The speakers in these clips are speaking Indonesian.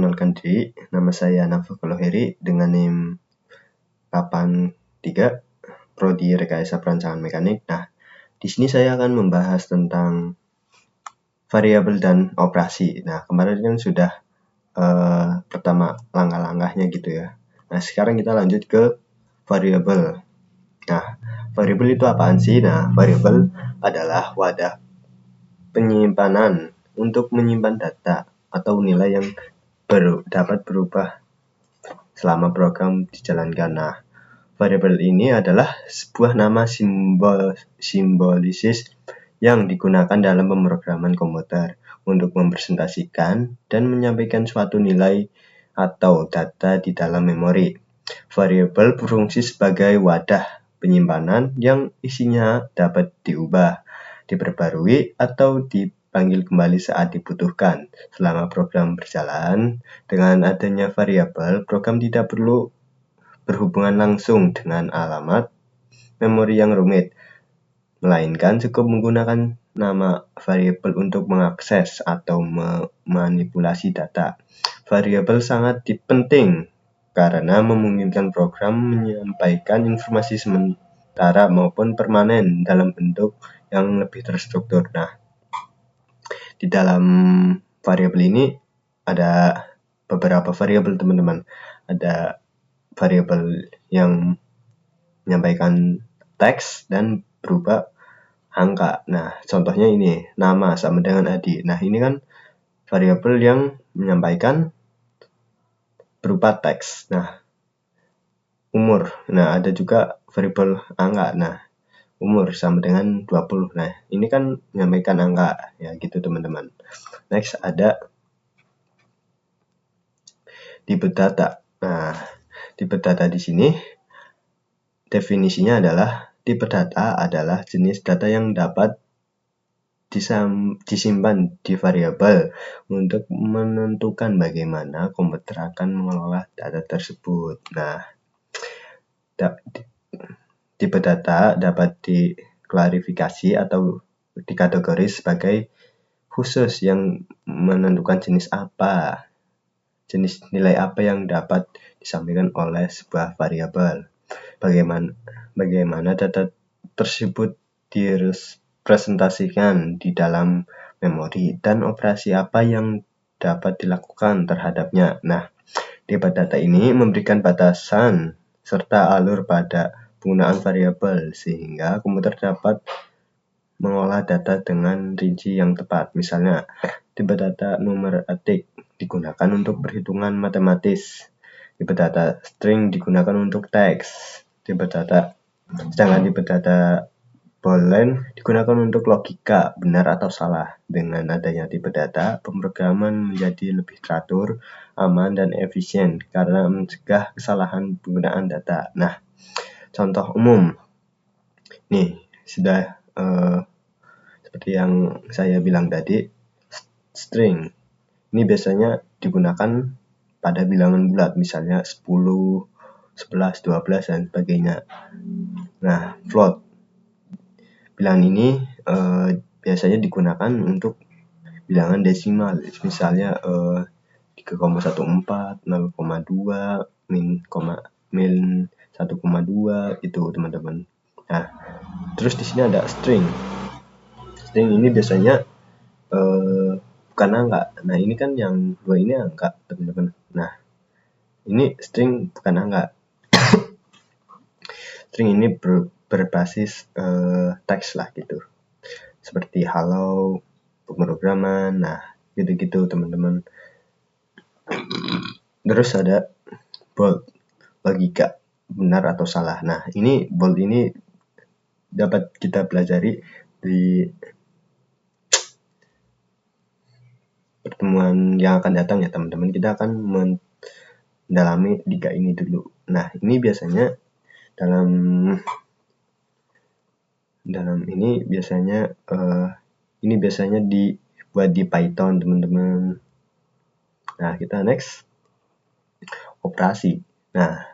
Perkenalkan diri, nama saya Nafa Koloheri dengan NIM 83, Prodi Rekayasa Perancangan Mekanik. Nah, di sini saya akan membahas tentang variabel dan operasi. Nah, kemarin kan sudah pertama langkah-langkahnya gitu ya. Nah, sekarang kita lanjut ke variabel. Nah, variabel itu apaan sih? Nah, variabel adalah wadah penyimpanan untuk menyimpan data atau nilai yang dapat berubah selama program dijalankan. Nah, variabel ini adalah sebuah nama simbolisis yang digunakan dalam pemrograman komputer untuk mempresentasikan dan menyampaikan suatu nilai atau data di dalam memori. Variabel berfungsi sebagai wadah penyimpanan yang isinya dapat diubah, diperbarui, atau dipanggil kembali saat dibutuhkan. Selama program berjalan, dengan adanya variabel, program tidak perlu berhubungan langsung dengan alamat memori yang rumit, melainkan cukup menggunakan nama variabel untuk mengakses atau memanipulasi data. Variabel sangat penting karena memungkinkan program menyampaikan informasi sementara maupun permanen dalam bentuk yang lebih terstruktur. Nah, di dalam variabel ini ada beberapa variabel, teman-teman. Ada variabel yang menyampaikan teks dan berupa angka. Nah, contohnya ini, nama sama dengan Adi. Nah, ini kan variabel yang menyampaikan berupa teks. Nah, umur. Nah, ada juga variabel angka. Nah, umur sama dengan 20. Nah, ini kan menyampaikan angka. Ya, gitu teman-teman. Next, ada tipe data. Nah, tipe data di sini definisinya adalah tipe data adalah jenis data yang dapat disimpan di variabel untuk menentukan bagaimana komputer akan mengelola data tersebut. Nah, tipe data dapat diklarifikasi atau dikategoris sebagai khusus yang menentukan jenis nilai apa yang dapat disampaikan oleh sebuah variabel. Bagaimana data tersebut direpresentasikan di dalam memori dan operasi apa yang dapat dilakukan terhadapnya. Nah, tipe data ini memberikan batasan serta alur pada penggunaan variabel sehingga komputer dapat mengolah data dengan rinci yang tepat. Misalnya, tipe data numer atik digunakan untuk perhitungan matematis. Tipe data string digunakan untuk teks. Sedangkan tipe data boolean digunakan untuk logika, benar atau salah. Dengan adanya tipe data, pemrograman menjadi lebih teratur, aman, dan efisien karena mencegah kesalahan penggunaan data. Nah, contoh umum. Nih, sudah seperti yang saya bilang tadi, string. Ini biasanya digunakan pada bilangan bulat, misalnya 10, 11, 12, dan sebagainya. Nah, float. Bilangan ini biasanya digunakan untuk bilangan desimal, misalnya 3,14, 0,2, min 1,2 itu, teman-teman. Nah, terus di sini ada string. String ini biasanya bukan angka. Nah, ini kan yang dua ini angka, teman-teman. Nah, ini string bukan angka. String ini berbasis teks lah gitu. Seperti hello, pemrograman, nah gitu-gitu teman-teman. Terus ada bold, logika, benar atau salah. Nah, ini bold ini dapat kita pelajari di pertemuan yang akan datang ya teman-teman. Kita akan mendalami 3 ini dulu. Nah, ini biasanya dalam ini biasanya dibuat di Python, teman-teman. Nah, kita next operasi. Nah,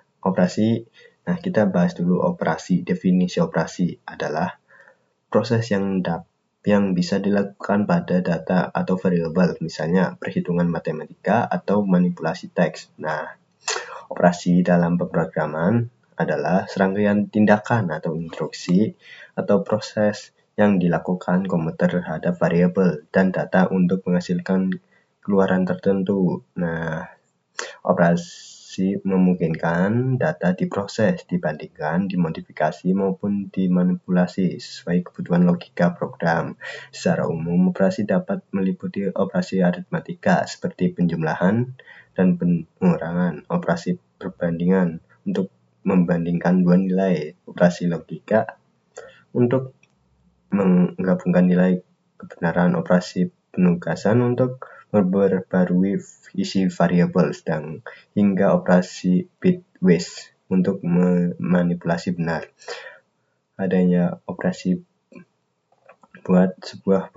kita bahas dulu operasi. Definisi operasi adalah proses yang yang bisa dilakukan pada data atau variabel, misalnya perhitungan matematika atau manipulasi teks. Nah, operasi dalam pemrograman adalah serangkaian tindakan atau instruksi atau proses yang dilakukan komputer terhadap variabel dan data untuk menghasilkan keluaran tertentu. Nah, operasi memungkinkan data diproses, dibandingkan, dimodifikasi, maupun dimanipulasi sesuai kebutuhan logika program. Secara umum, operasi dapat meliputi operasi aritmatika seperti penjumlahan dan pengurangan, operasi perbandingan untuk membandingkan dua nilai, operasi logika untuk menggabungkan nilai kebenaran, operasi penugasan untuk memperbarui isi variabel, sedang hingga operasi bitwise untuk memanipulasi benar. Adanya operasi buat sebuah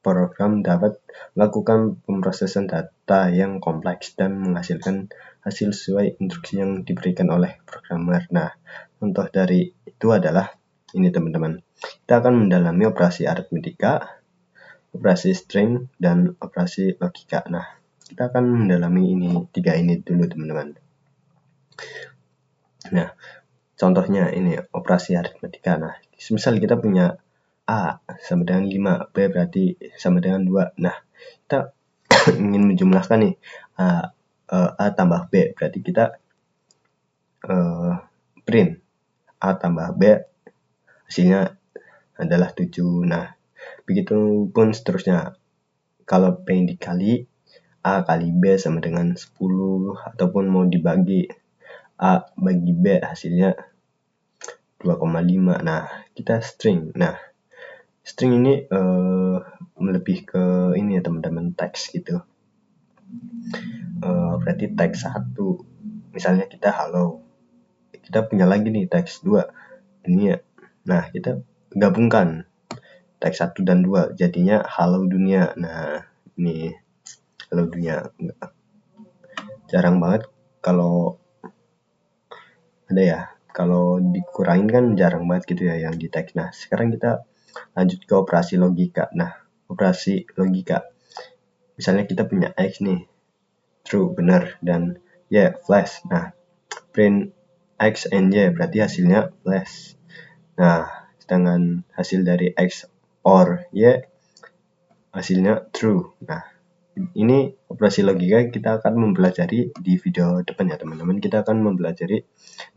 program dapat melakukan pemrosesan data yang kompleks dan menghasilkan hasil sesuai instruksi yang diberikan oleh programmer. Nah, contoh dari itu adalah ini teman-teman. Kita akan mendalami operasi aritmatika, operasi string, dan operasi logika. Nah, kita akan mendalami tiga ini dulu teman-teman. Nah, contohnya ini operasi aritmatika. Nah, misal kita punya A sama dengan 5, B berarti sama dengan 2. Nah, kita ingin menjumlahkan nih A tambah B, berarti kita print A tambah B, hasilnya adalah 7. Nah, begitu pun seterusnya. Kalau pengen dikali, A kali B sama dengan 10, ataupun mau dibagi A bagi B, hasilnya 2,5. Nah, kita string. Nah, string ini lebih ke ini ya teman-teman, teks gitu. Berarti teks 1, misalnya kita halo. Kita punya lagi nih teks 2. Ini ya. Nah, kita gabungkan teks 1 dan 2, jadinya halo dunia. Nah, ini halo dunia. Jarang banget kalau ada ya. Kalau dikurangin kan jarang banget gitu ya yang di teks. Nah, sekarang kita lanjut ke operasi logika. Nah, operasi logika. Misalnya kita punya X nih, true, benar, dan Y, flash. Nah, print X and Y, berarti hasilnya flash. Nah, sedangkan hasil dari X or Y, hasilnya true. Nah, ini operasi logika kita akan mempelajari di video depan ya teman-teman. Kita akan mempelajari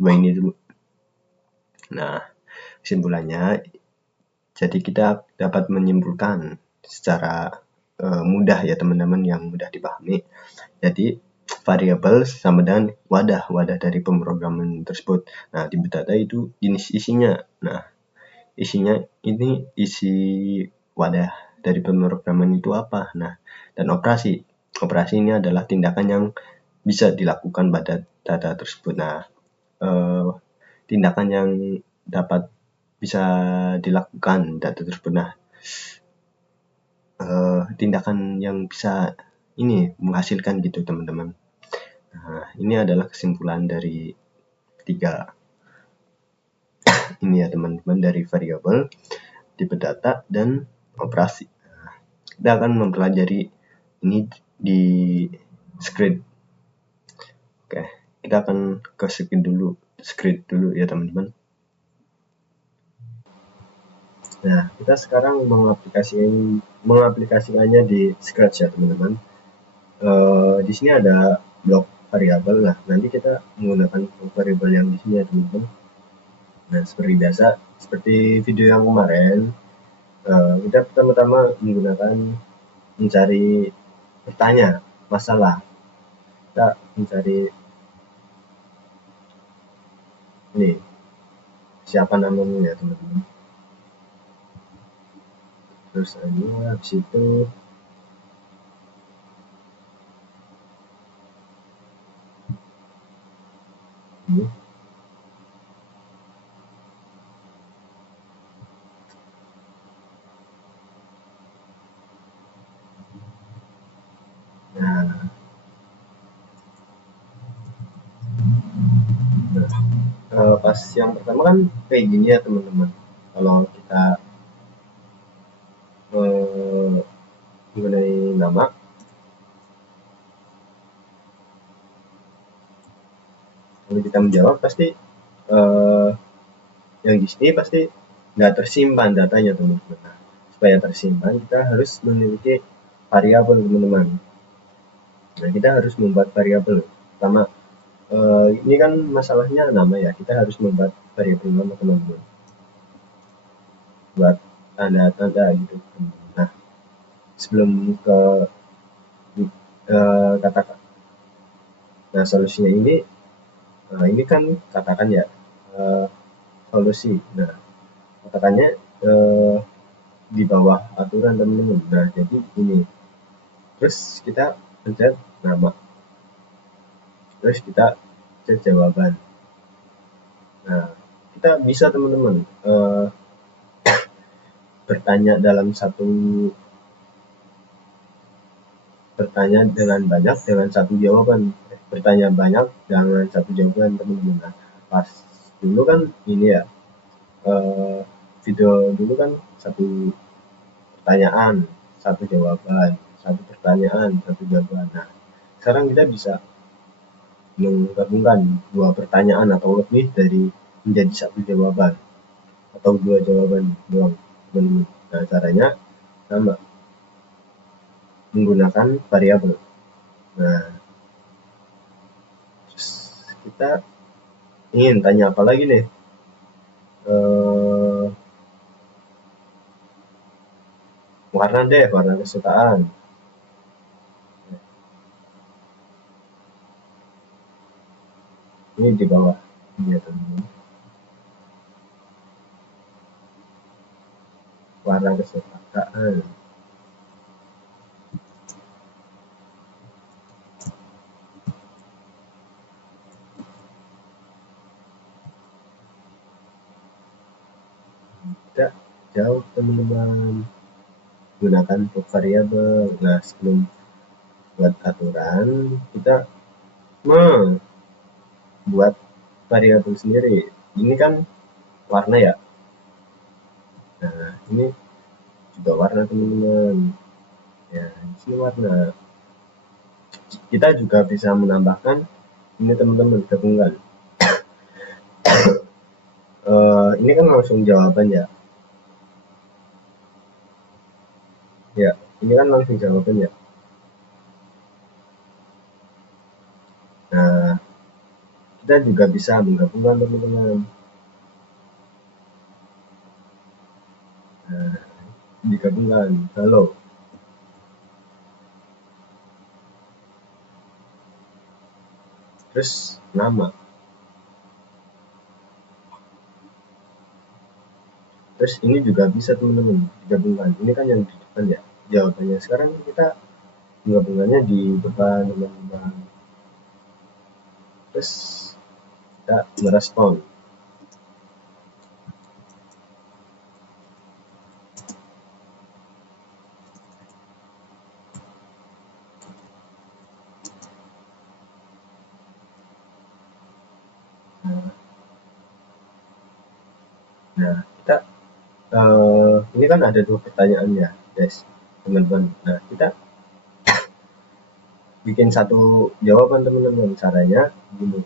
dua ini dulu. Nah, kesimpulannya, jadi kita dapat menyimpulkan secara mudah ya teman-teman, yang mudah dipahami. Jadi variabel sama dengan wadah dari pemrograman tersebut. Nah, di metadata itu jenis isinya. Nah, isinya ini isi wadah dari pemrograman itu apa. Nah, dan operasi ini adalah tindakan yang bisa dilakukan pada data tersebut. Nah, tindakan yang dapat bisa dilakukan data tersebut. Nah, tindakan yang bisa ini menghasilkan gitu teman-teman. Nah, ini adalah kesimpulan dari 3 ini ya teman-teman, dari variabel, tipe data, dan operasi. Nah, kita akan mempelajari ini di script. Oke, kita akan ke script dulu ya teman-teman. Nah, kita sekarang mengaplikasikannya di Scratch ya teman-teman. Di sini ada blok variabel. Nah, nanti kita menggunakan variabel yang di sini ya teman-teman. Nah, seperti biasa, seperti video yang kemarin, kita pertama-tama mencari bertanya masalah. Kita mencari ini siapa namanya ya teman-teman. Terus habis itu ini. Nah, pas yang pertama kan kayak gini ya teman-teman. Kalau kita Kalau kita menjawab pasti yang di sini pasti nggak tersimpan datanya teman-teman. Nah, supaya tersimpan kita harus memiliki variabel teman-teman. Nah, kita harus membuat variabel. Pertama, ini kan masalahnya nama ya, kita harus membuat variabel nama teman-teman. Buat tanda-tanda gitu. Nah, sebelum ke katakan. Nah, solusinya ini kan katakan ya solusi. Nah, katakannya di bawah aturan teman-teman. Nah, jadi ini. Terus kita pencet nama. Terus kita cek jawaban. Nah, kita bisa teman-teman bertanya dalam bertanya dengan banyak dengan satu jawaban, bertanya banyak dengan satu jawaban teman-teman. Nah, pas dulu kan ini ya video dulu kan satu pertanyaan satu jawaban, satu pertanyaan satu jawaban. Nah, sekarang kita bisa menggabungkan dua pertanyaan atau lebih dari menjadi satu jawaban atau dua jawaban doang teman-teman. Nah, caranya sama, menggunakan variabel. Nah, terus kita ingin tanya apa lagi nih? Warna deh, warna kesukaan. Ini di bawah. Iya, teman-teman. Warna kesukaan. Tidak jauh teman-teman, gunakan variabel. Nah, sebelum buat aturan kita membuat variabel sendiri. Ini kan warna ya. Nah, ini juga warna teman-teman. Ya, ini warna. Kita juga bisa menambahkan ini teman-teman, gabungkan. Ini kan langsung jawaban ya. Ya, ini kan langsung jawaban ya. Nah, kita juga bisa menggabungkan teman-teman. Nah, digabungkan. Halo. Terus nama. Terus ini juga bisa teman-teman digabungkan. Ini kan yang di depan ya jawabannya. Sekarang kita menggabungkannya di depan teman-teman. Terus kita merespon. Nah, kita ini kan ada dua pertanyaan ya, guys, teman-teman. Nah, kita bikin satu jawaban teman-teman. Caranya gini.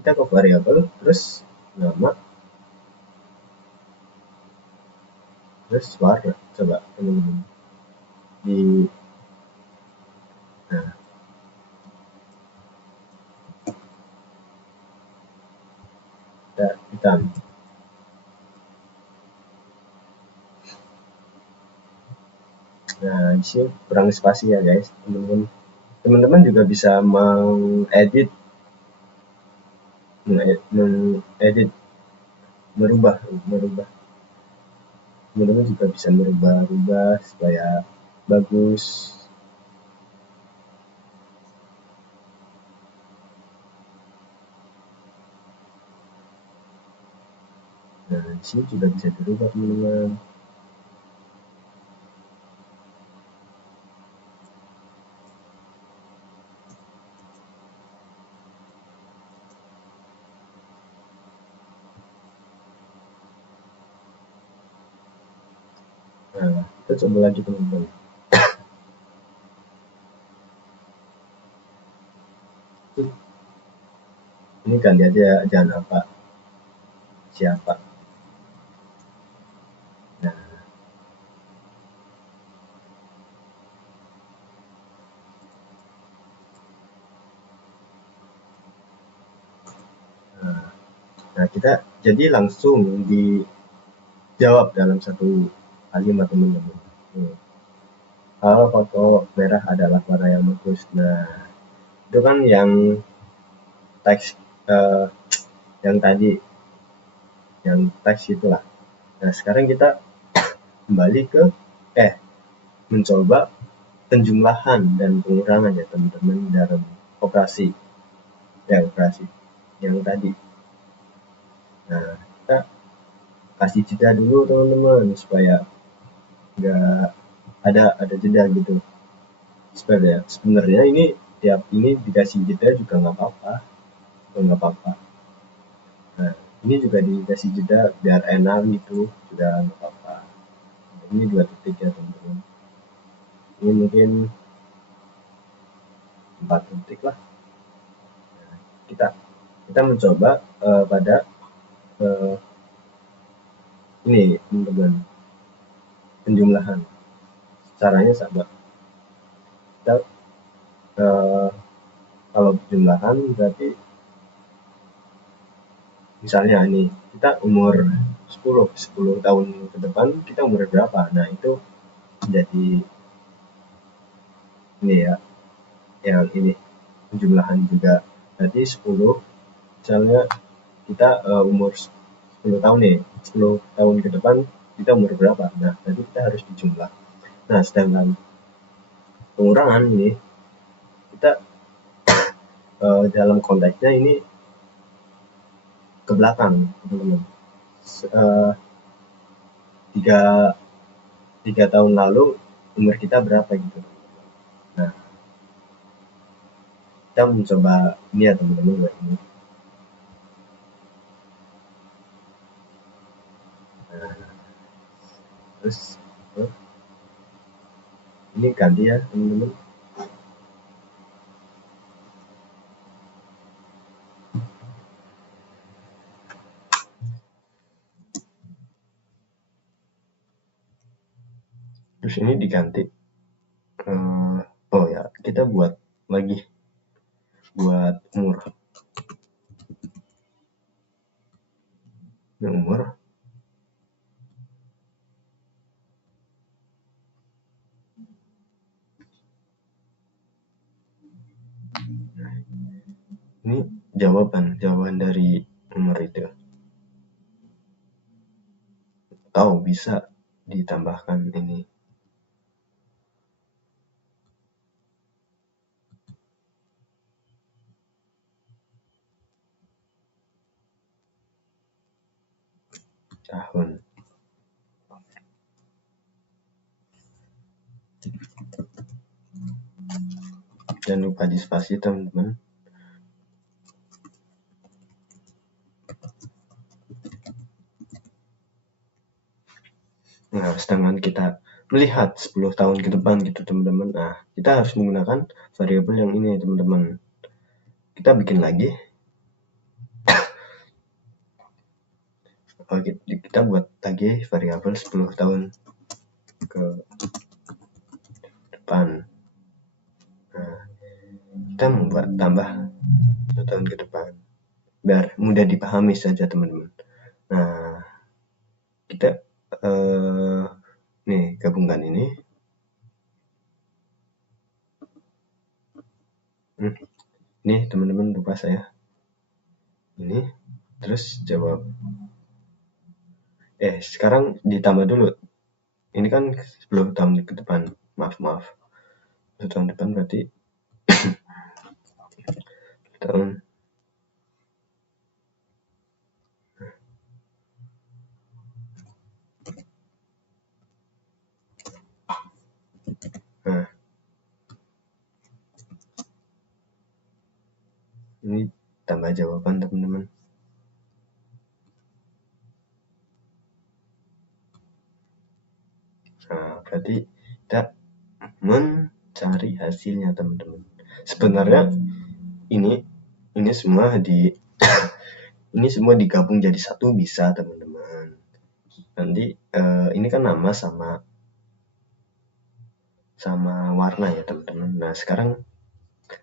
Kita ke variabel, terus nama, terus warna. Coba teman-teman di nah, kita hitam. Nah, di sini kurang spasi ya guys, teman-teman. Teman-teman juga bisa mengedit, merubah. Teman-teman juga bisa merubah supaya bagus. Nah, di sini juga bisa dirubah teman-teman. Nah, kita coba lagi teman-teman. Ini ganti aja jangan apa, siapa. Nah, nah kita jadi langsung dijawab dalam satu kalimat teman-teman. Kalau foto merah adalah warna yang bagus. Nah, itu kan yang teks eh, yang tadi, yang teks itulah. Nah, sekarang kita kembali ke mencoba penjumlahan dan pengurangan ya teman-teman dalam operasi operasi yang tadi. Nah, kita kasih jeda dulu teman-teman supaya nggak ada jeda gitu. Sebenarnya ini tiap ini dikasih jeda juga nggak apa-apa. Nah, ini juga dikasih jeda biar enak gitu, juga nggak apa-apa. Ini 2 detik ya teman-teman. Ini mungkin 4 detik lah. Kita kita mencoba pada uh, ini teman-teman, penjumlahan. Caranya sama. Kita uh, kalau penjumlahan berarti misalnya ini kita umur 10 tahun ke depan kita umur berapa. Nah, itu jadi ini ya, yang ini penjumlahan juga. Berarti 10, misalnya kita umur 10 tahun nih, 10 tahun ke depan kita umur berapa. Nah, berarti kita harus dijumlah. Nah, sedangkan pengurangan ini kita dalam konteksnya ini ke belakang teman-teman. Uh, tiga, 3 tahun lalu umur kita berapa gitu. Nah, kita mencoba ini ya teman-teman buat ini. Nah, terus ini ganti ya teman-teman. Terus ini diganti. Oh ya, kita buat lagi buat umur. Ini umur. Ini jawaban dari umur itu. Atau bisa ditambahkan ini. Tahun. Jangan lupa di spasi teman-teman. Nah, sedangkan kita melihat 10 tahun ke depan gitu teman-teman. Nah, kita harus menggunakan variabel yang ini teman-teman. Kita bikin lagi. Kita buat lagi variabel 10 tahun ke depan. Nah, kita membuat tambah 10 tahun ke depan. Biar mudah dipahami saja teman-teman. Nah, kita nih gabungkan ini. Ini teman-teman lupa saya. Ini terus jawab. Sekarang ditambah dulu. Ini kan 10 tahun ke depan. Maaf. 10 tahun depan berarti tahun. Nah, ini tambah jawaban teman-teman. Nah, berarti kita mencari hasilnya teman-teman. Sebenarnya ini semua Ini semua digabung jadi satu bisa, teman-teman. Nanti ini kan nama sama warna ya, teman-teman. Nah, sekarang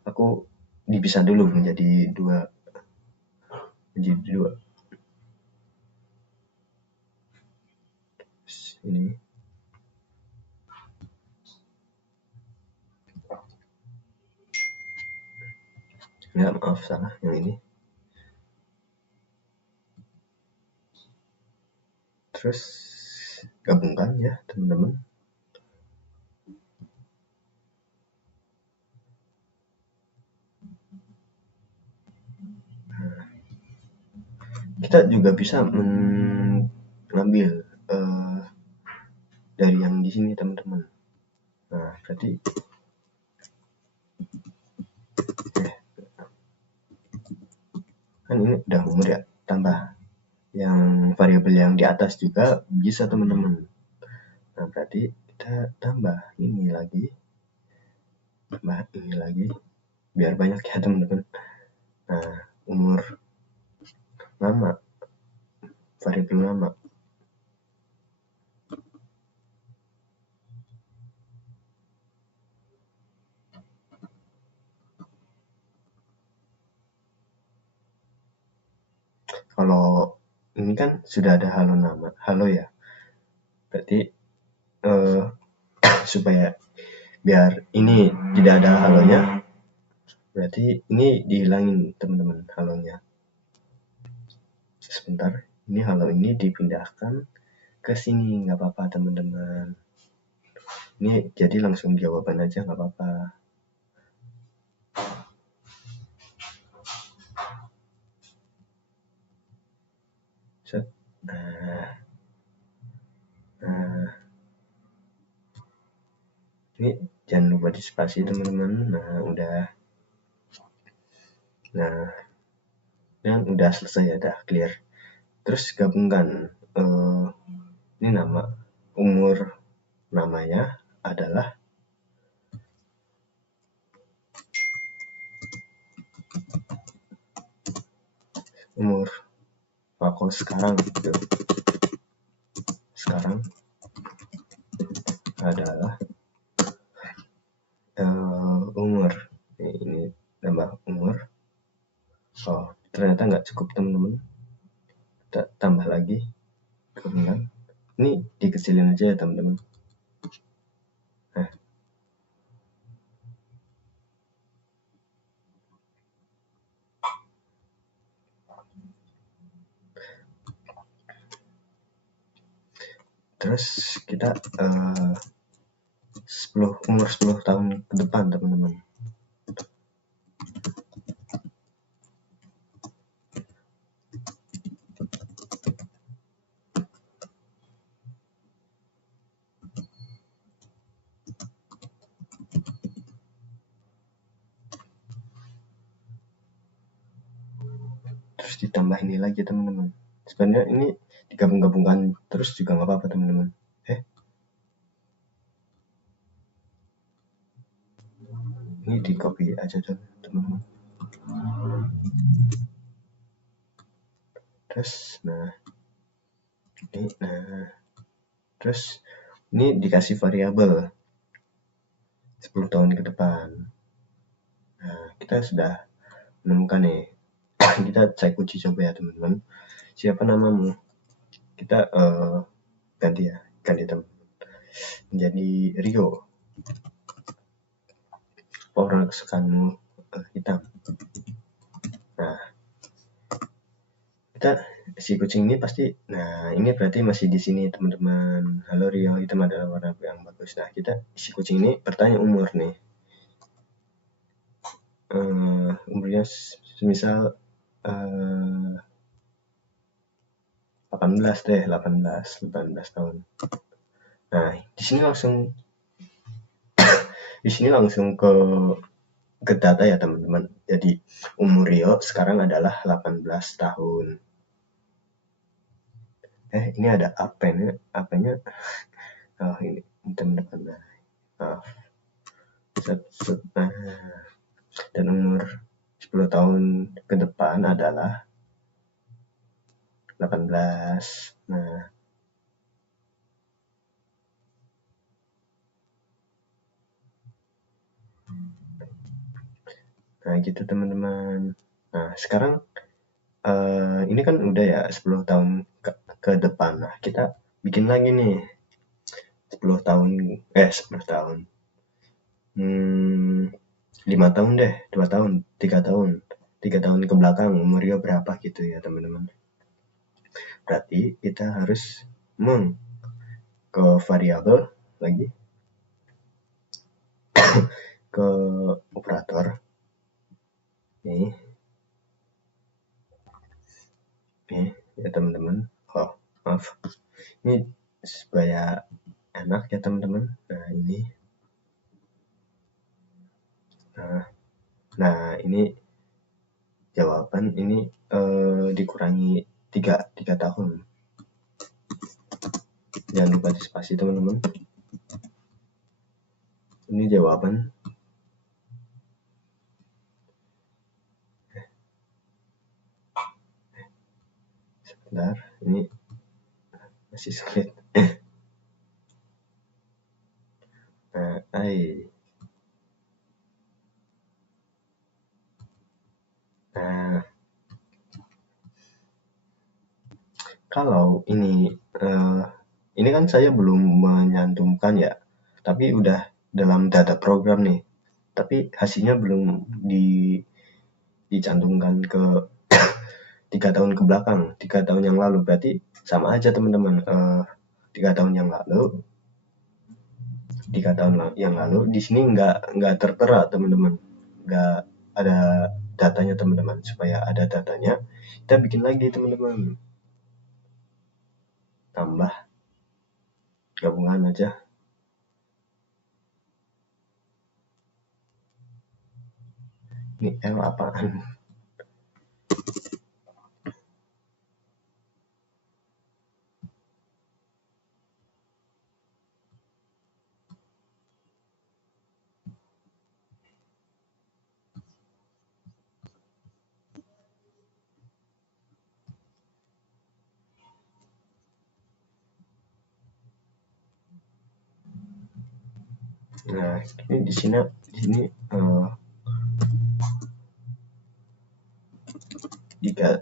aku dipisah dulu menjadi dua. Ini. Ya, maaf, salah yang ini. Terus gabungkan ya, teman-teman. Kita juga bisa mengambil dari yang di sini, teman-teman. Nah, berarti kan ini udah umur ya, tambah yang variabel yang di atas juga bisa, teman-teman. Nah, berarti kita tambah ini lagi, biar banyak ya, teman-teman. Nah, umur nama, variabel nama. Kalau ini kan sudah ada halo ya, berarti supaya biar ini tidak ada halonya, berarti ini dihilangin, teman-teman, halonya. Sebentar, ini halo ini dipindahkan ke sini, nggak apa-apa, teman-teman. Ini jadi langsung jawaban aja, nggak apa-apa. Set. Ini jangan lupa di spasi, teman-teman. Nah, udah. Nah, dan udah selesai ya, udah clear. Terus gabungkan ini nama, umur namanya adalah umur aku sekarang gitu. Sekarang adalah umur. Ini tambah umur. Oh, ternyata nggak cukup, teman-teman. Kita tambah lagi. Kemudian ini dikecilin aja ya, teman-teman. Nah, terus kita umur 10 tahun ke depan, teman-teman. Terus ditambah ini lagi, teman-teman. Sebenarnya ini digabung-gabungkan terus juga nggak apa-apa, teman-teman. Ini di copy aja, teman-teman. Terus terus ini dikasih variabel 10 tahun ke depan. Nah, kita sudah menemukan nih. Kita cek uji coba ya, teman-teman. Siapa namamu? Kita ganti teman, menjadi Rio. Warna kesukaanmu hitam. Nah, kita si kucing ini pasti, nah ini berarti masih di sini, teman-teman. Halo Rio, hitam adalah warna yang bagus. Nah, kita si kucing ini bertanya umur nih. Umurnya semisal 18 deh, 18 tahun. Nah, di sini langsung ke data ya, teman-teman. Jadi umur Rio sekarang adalah 18 tahun. Ini ada apanya? Oh, ini teman-teman. Maaf. Dan umur 10 tahun ke depan adalah 18. Nah gitu teman-teman. Nah sekarang ini kan udah ya 10 tahun ke depan. Nah kita bikin lagi nih 10 tahun 10 tahun. 5 tahun deh, 2 tahun, 3 tahun. 3 tahun ke belakang umurnya berapa gitu ya teman-teman. Berarti kita harus ke variabel lagi, ke operator nih ya teman-teman. Oh maaf, ini supaya enak ya teman-teman. Nah ini nah ini jawaban ini dikurangi 3 tahun. Jangan lupa di spasi teman-teman. Ini jawaban. Sebentar, ini masih sulit. Kalau ini kan saya belum menyantumkan ya, tapi udah dalam data program nih, tapi hasilnya belum dicantumkan ke 3 tahun ke belakang, 3 tahun yang lalu. Berarti sama aja teman-teman. 3 tahun yang lalu, 3 tahun yang lalu di sini nggak tertera teman-teman, nggak ada datanya teman-teman. Supaya ada datanya, kita bikin lagi teman-teman, tambah gabungan aja. Ini L apaan? Nah, ini di sini jika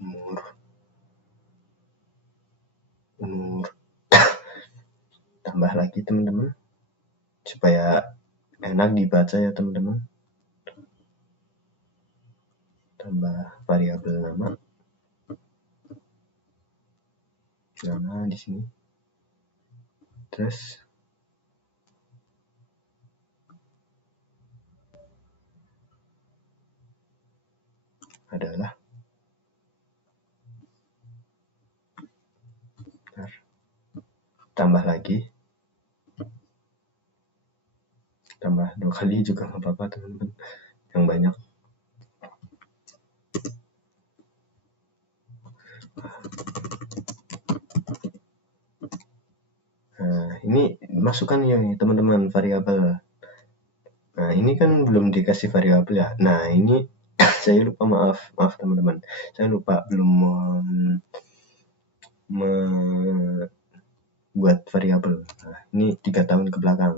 umur tambah lagi teman-teman, supaya enak dibaca ya teman-teman. Tambah variabel nama di sini. Terus adalah tambah lagi, tambah 2 kali juga nggak apa-apa teman-teman, yang banyak. Nah ini masukkan ya teman-teman variabel. Nah ini kan belum dikasih variabel ya. Nah ini saya lupa, maaf teman-teman, saya lupa belum membuat variabel. Nah, ini 3 tahun ke belakang.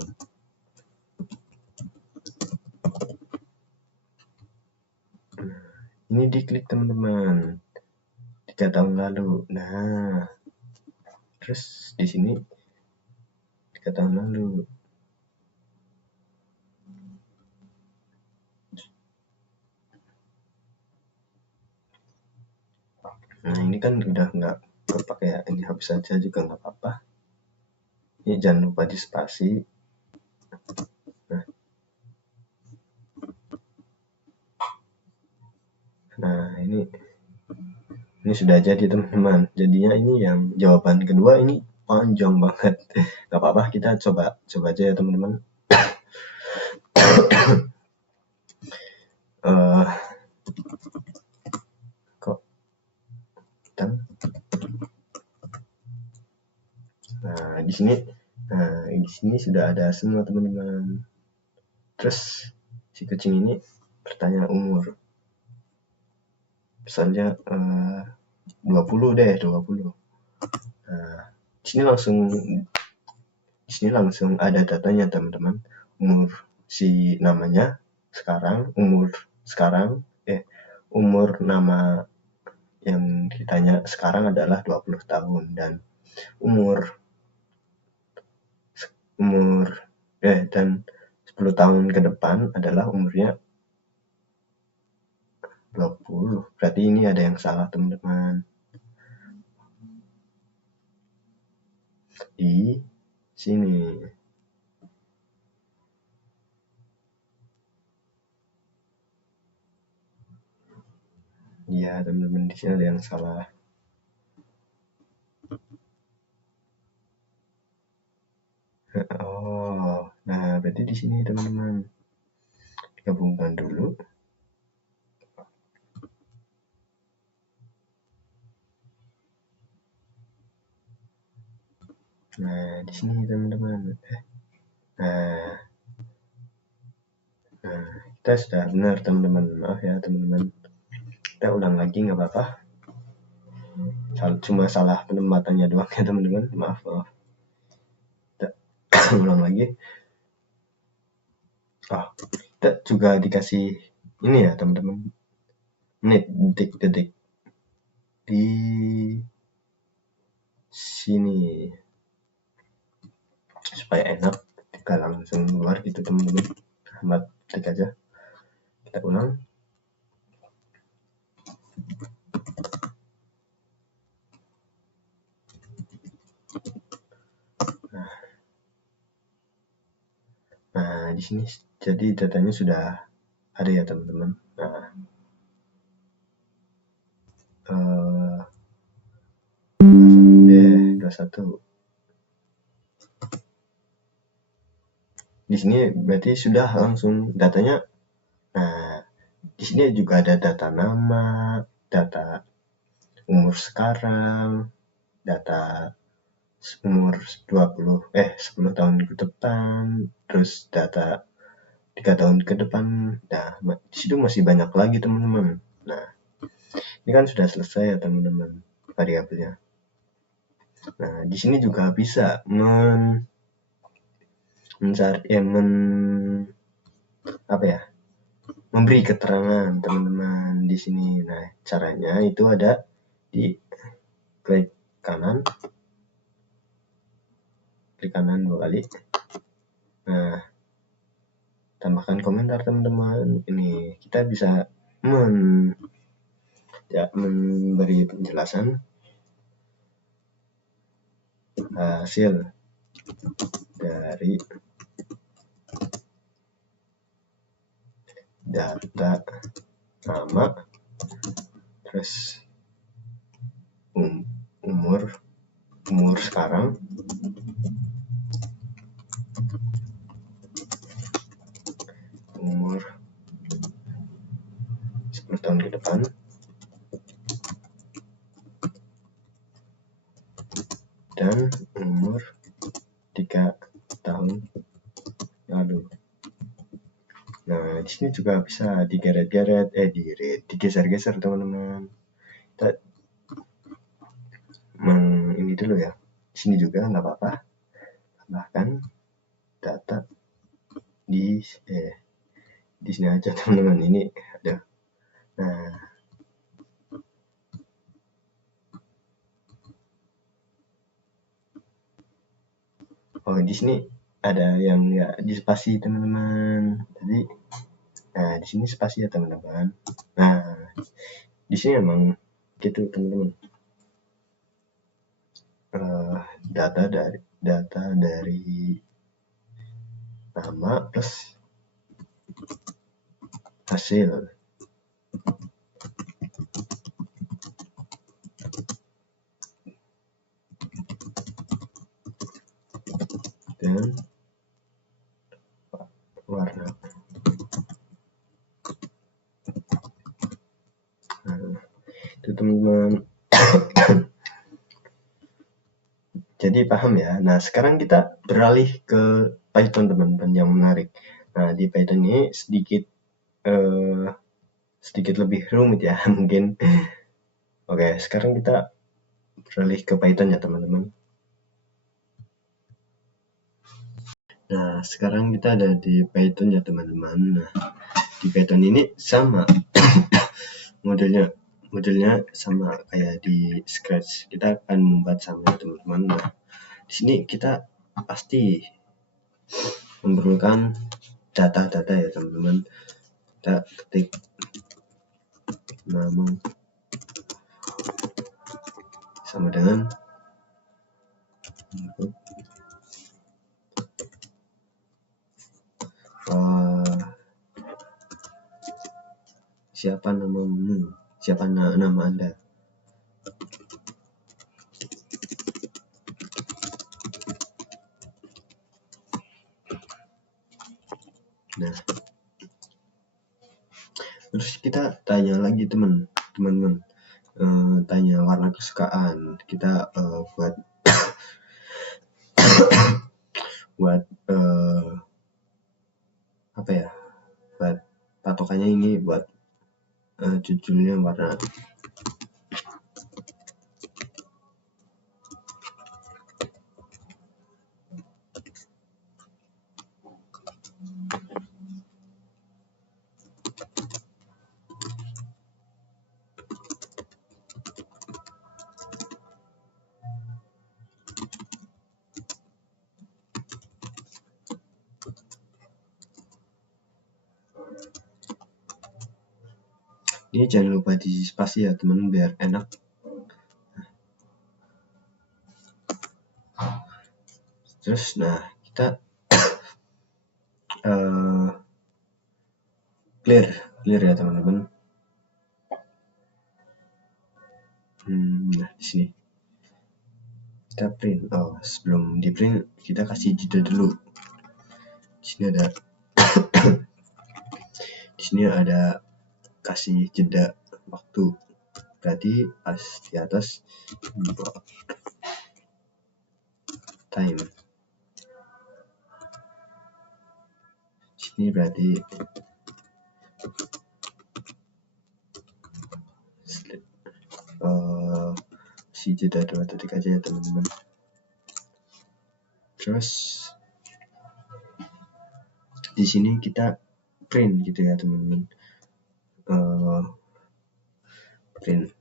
Ini diklik teman-teman, 3 tahun lalu. Nah terus di sini 3 tahun lalu. Nah ini kan udah nggak kepake ya, ini hapus saja juga nggak apa-apa. Ini jangan lupa di spasi. Nah ini sudah jadi teman-teman. Jadinya ini yang jawaban kedua ini panjang banget. Gak apa-apa, kita coba aja ya teman-teman. Kok nah di sini Nah, di sini sudah ada semua teman-teman. Terus si kucing ini bertanya umur. Misalnya 20 deh, 20. Nah, di sini langsung ada datanya teman-teman. Umur si namanya sekarang, umur nama yang ditanya sekarang adalah 20 tahun dan umur dan 10 tahun ke depan adalah umurnya 20. Berarti ini ada yang salah teman-teman. Di sini. Iya, teman-teman, di sini ada yang salah. Oh, nah berarti di sini teman-teman. Gabungkan dulu. Nah, di sini teman-teman. Nah, kita sudah benar teman-teman. Maaf ya teman-teman. Kita ulang lagi nggak apa-apa. Cuma salah penempatannya doang ya teman-teman. Maaf. Kita ulang lagi. Kita juga dikasih ini ya teman-teman. Menit, detik. Di sini. Supaya enak. Kita langsung keluar gitu teman-teman. Hemat detik aja. Kita ulang. Nah, di sini jadi datanya sudah ada ya teman-teman. Nah, 21. Di sini berarti sudah langsung datanya. Nah, di sini juga ada data nama, data umur sekarang, data umur 10 tahun ke depan, terus data 3 tahun ke depan. Nah, di situ masih banyak lagi teman-teman. Nah, ini kan sudah selesai ya teman-teman variabelnya. Nah, di sini juga bisa memberi keterangan teman-teman di sini. Nah, caranya itu ada di klik kanan 2 kali. Nah, tambahkan komentar teman-teman. Ini kita bisa memberi penjelasan hasil dari data nama, terus umur sekarang, umur 10 tahun ke depan, dan umur 3 tahun lalu. Nah, di sini juga bisa digeser-geser teman-teman. Kita ini dulu ya. Di sini juga nggak apa-apa. Tambahkan data di sini aja teman-teman. Ini ada. Nah, di sini ada yang nggak di spasi teman-teman. Jadi, nah di sini spasi ya teman-teman. Nah, di sini emang gitu teman-teman. Data dari nama plus hasil. Dan warna. Nah, itu teman-teman. Jadi paham ya. Nah, sekarang kita beralih ke Python teman-teman yang menarik. Nah, di Python ini sedikit lebih rumit ya mungkin. Oke, sekarang kita beralih ke Python ya teman-teman. Nah, sekarang kita ada di Python ya teman-teman. Nah, di Python ini sama modelnya sama kayak di Scratch. Kita akan membuat sama ya teman-teman. Nah, di sini kita pasti memerlukan data-data ya teman-teman. Kita ketik nama sama dengan siapa namamu, siapa nama Anda. Nah, terus kita tanya lagi teman-teman, tanya warna kesukaan. Kita buat apa ya? Buat patokannya ini buat judulnya warna. Ini jangan lupa di spasi ya teman biar enak. Terus nah kita clear ya teman-teman. Nah di sini kita print. Sebelum di print kita kasih jeda dulu. Di sini ada kasih jeda waktu. Berarti pas di atas time. Sini berarti si jeda 2 detik aja ya teman-teman. Terus di sini kita print gitu ya teman-teman. Print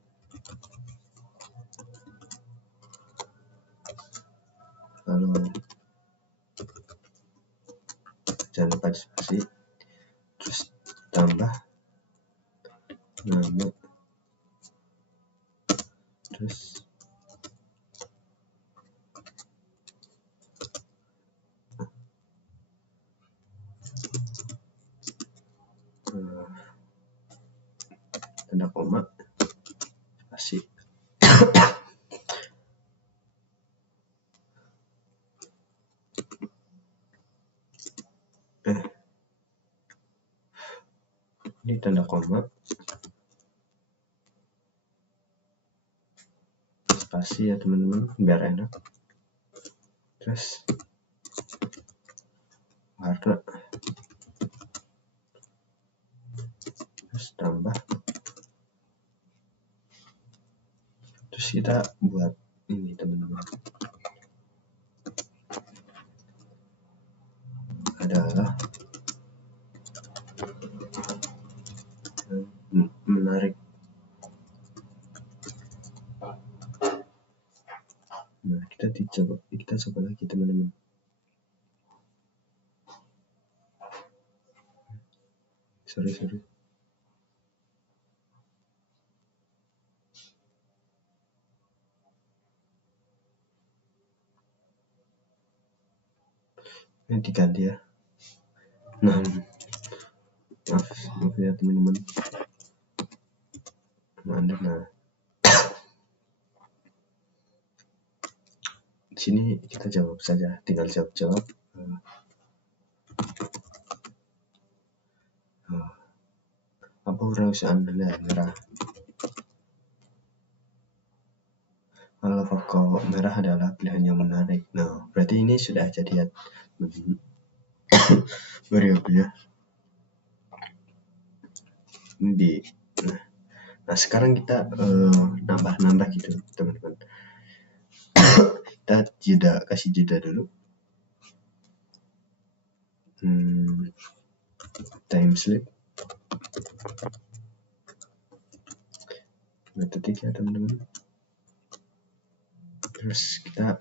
lalu jangan lupa spasi, terus tambah nama, terus tanda koma, spasi. Ini tanda koma, spasi ya teman-teman biar enak. Terus warna, terus tambah, terus kita buat ini teman-teman adalah menarik. Nah kita coba lagi teman-teman. Sorry. Ini diganti ya. Nah, maaf ya teman-teman. Nah, di sini kita jawab saja, tinggal jawab. Apa urusan Anda merah? Kalau pokok merah adalah pilihan yang menarik. Nah, berarti ini sudah jadi ya variabelnya di. Nah, sekarang kita nambah-nambah gitu, teman-teman. Kita kasih jeda dulu. Time slip. Detik ya, teman-teman. Terus kita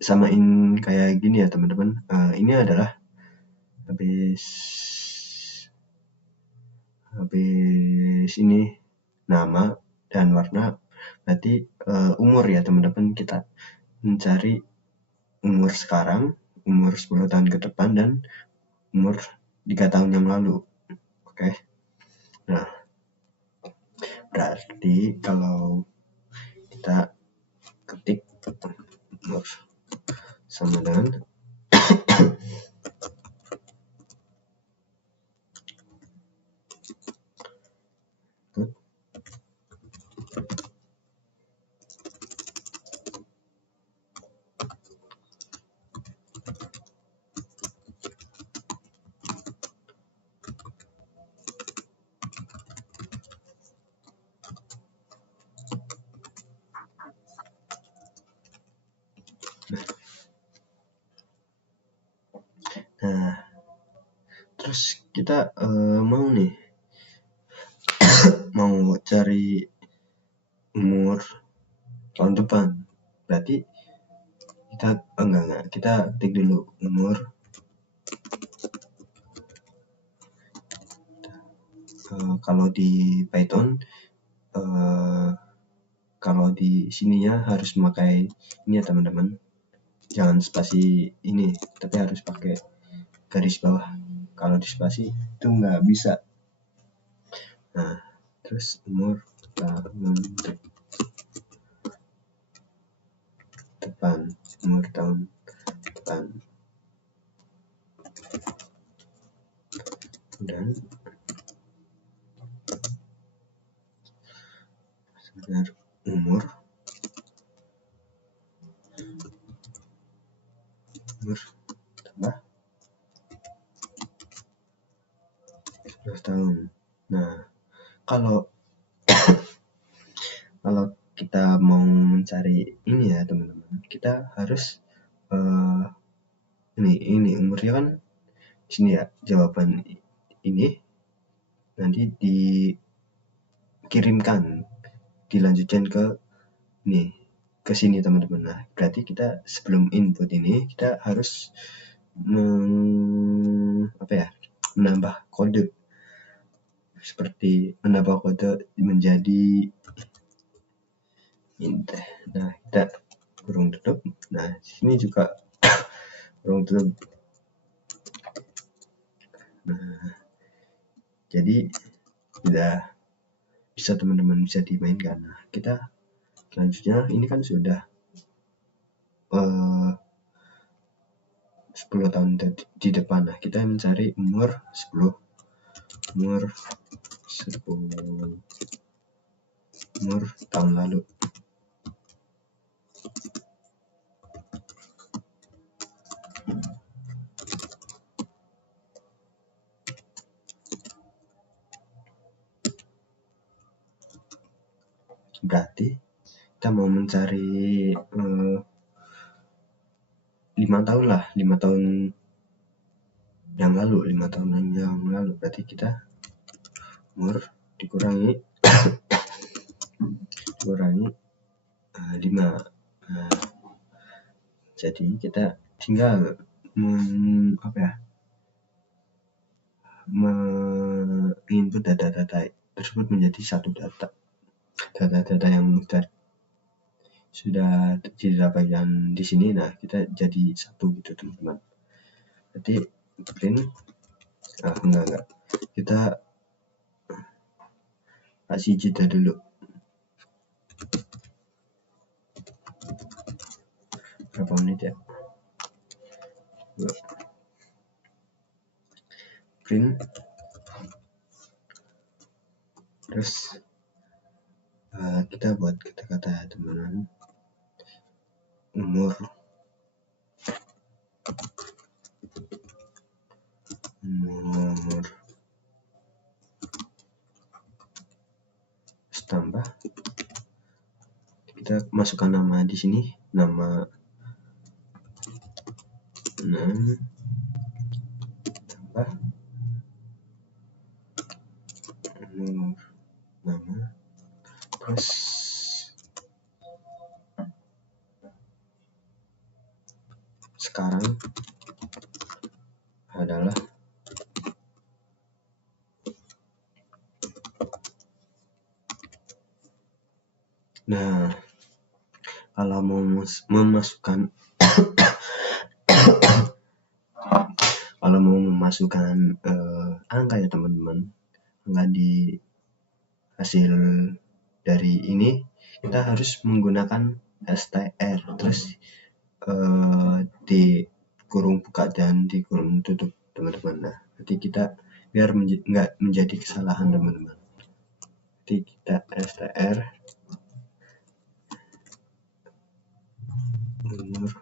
samain kayak gini ya, teman-teman. Ini adalah habis ini nama dan warna, berarti umur ya, teman-teman. Kita mencari umur sekarang, umur 10 tahun ke depan, dan umur 3 tahun yang lalu. Oke. Nah, berarti kalau kita ketik umur sama dengan nah, terus kita mau cari umur tahun depan, berarti kita kita ketik dulu umur kalau di Python kalau di sininya harus memakai ini ya, teman-teman. Jangan spasi ini, tapi harus pakai garis bawah. Kalau di spasi itu nggak bisa. Nah, terus umur tahun depan, umur tahun depan, dan sebenarnya umur tambah 11 tahun. Nah, kalau kita mau mencari ini ya, teman-teman, kita harus ini umurnya kan sini ya, jawaban ini nanti dikirimkan, dilanjutkan ke sini, teman-teman. Nah, berarti kita sebelum input ini kita harus menambah kode, seperti menambah kode menjadi int. Nah, kita kurung tutup. Nah, sini juga kurung tutup. Nah, jadi sudah bisa, teman-teman, bisa dimainkan. Nah, kita selanjutnya ini kan sudah 10 tahun di depan. Nah, kita mencari umur 10 tahun lalu. Berarti kita mau mencari 5 tahun lah, 5 tahun yang lalu, berarti kita umur dikurangi 5. Jadi kita tinggal menginput data-data tersebut menjadi satu data yang sudah didapatkan di sini. Nah, kita jadi satu gitu, teman-teman. Berarti print kita kasih jeda dulu berapa menit ya. Print, terus Kita buat kata-kata ya teman-teman. Umur tambah, kita masukkan nama di sini, nama tambah umur nama, terus sekarang adalah kalau mau memasukkan angka ya teman-teman, angka di hasil dari ini kita harus menggunakan str, terus di kurung buka dan di kurung tutup teman-teman. Nah, nanti kita biar nggak menjadi kesalahan teman-teman, nanti kita str umur.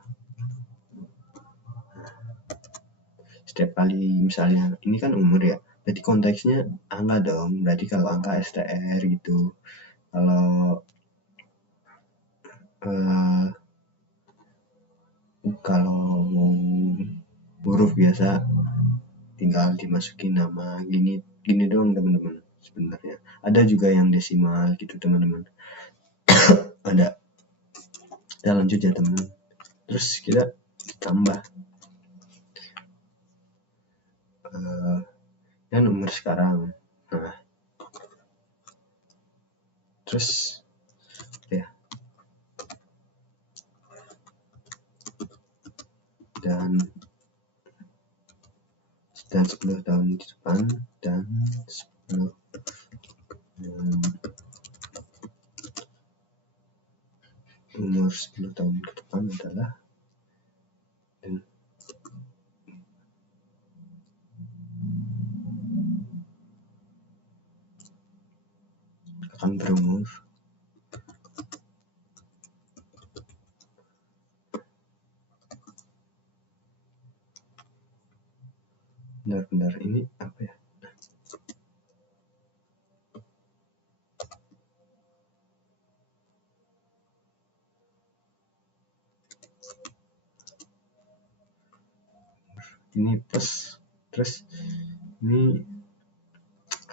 Setiap kali misalnya ini kan umur ya, berarti konteksnya angka dong, berarti kalau angka str gitu. Kalau huruf biasa tinggal dimasukin nama gini doang teman-teman. Sebenarnya ada juga yang desimal gitu teman-teman. Ada. Kita lanjut ya teman-teman, terus kita tambah dan umur sekarang. Nah, terus ya, dan 10 tahun di depan, dan 10 umur 10 tahun ke depan adalah, dan akan berumur benar-benar ini apa ya, ini plus, terus ini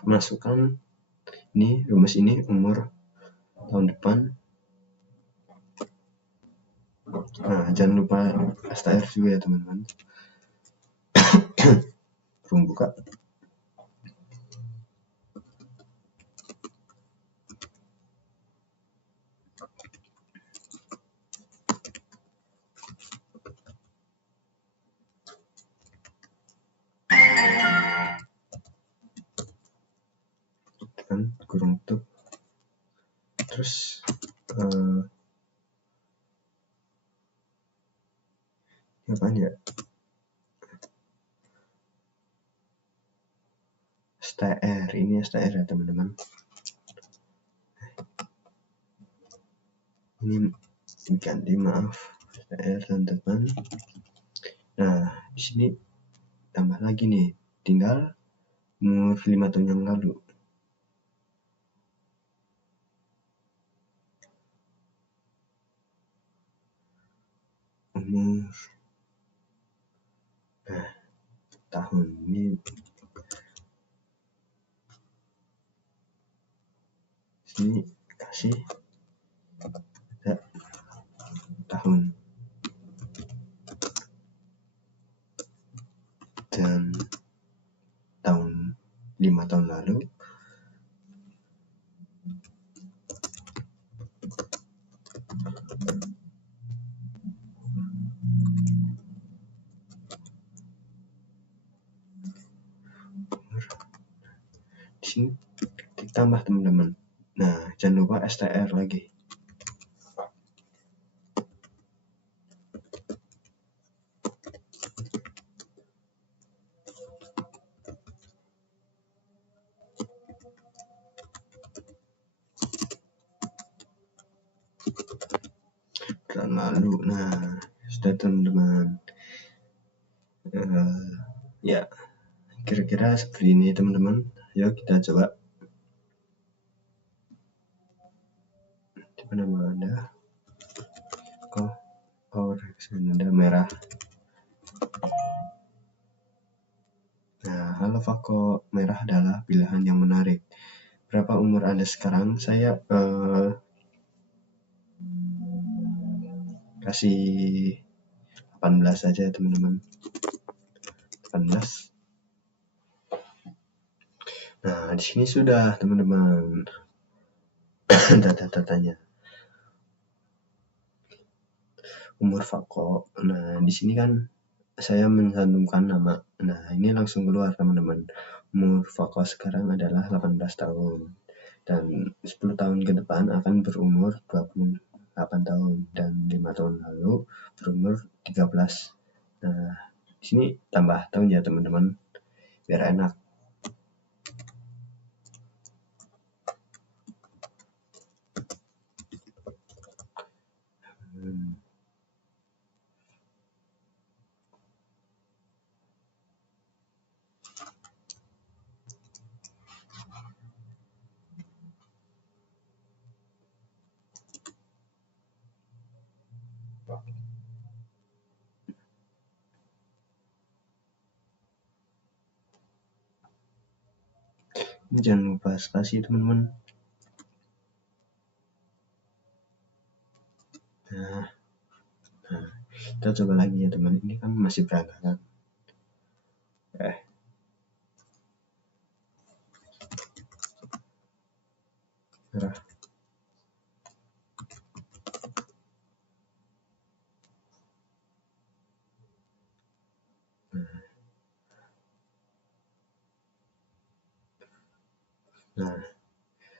masukkan ini rumus ini umur tahun depan. Nah, jangan lupa str juga ya teman-teman. Kurung buka, kan kurung tutup, terus apaan ya, str, ini str ya teman-teman. Ini diganti, maaf, str teman-teman. Nah, di sini tambah lagi nih, tinggal umur 5 tahun yang lalu. Umur, nah, tahun ini sini kasih ada tahun dan tahun 5 tahun lalu. Di sini ditambah teman-teman. Nah, jangan lupa str lagi. lalu. Nah, sudah teman-teman. Ya, kira-kira seperti ini teman-teman. Yuk kita coba. Di mana ada? Ada merah. Nah, halo Fako, merah adalah pilihan yang menarik. Berapa umur Anda sekarang? Saya kasih 18 saja teman-teman. 18. Nah, di sini sudah teman-teman data-datanya. Umur Fako. Nah, di sini kan saya mencantumkan nama. Nah, ini langsung keluar teman-teman. Umur Fako sekarang adalah 18 tahun. Dan 10 tahun ke depan akan berumur 28 tahun. Dan 5 tahun lalu berumur 13. Nah, di sini tambah tahun ya teman-teman. Biar enak. Jangan lupa spasi teman-teman. Nah, kita coba lagi ya teman. Ini kan masih berantakan. Merah. Nah,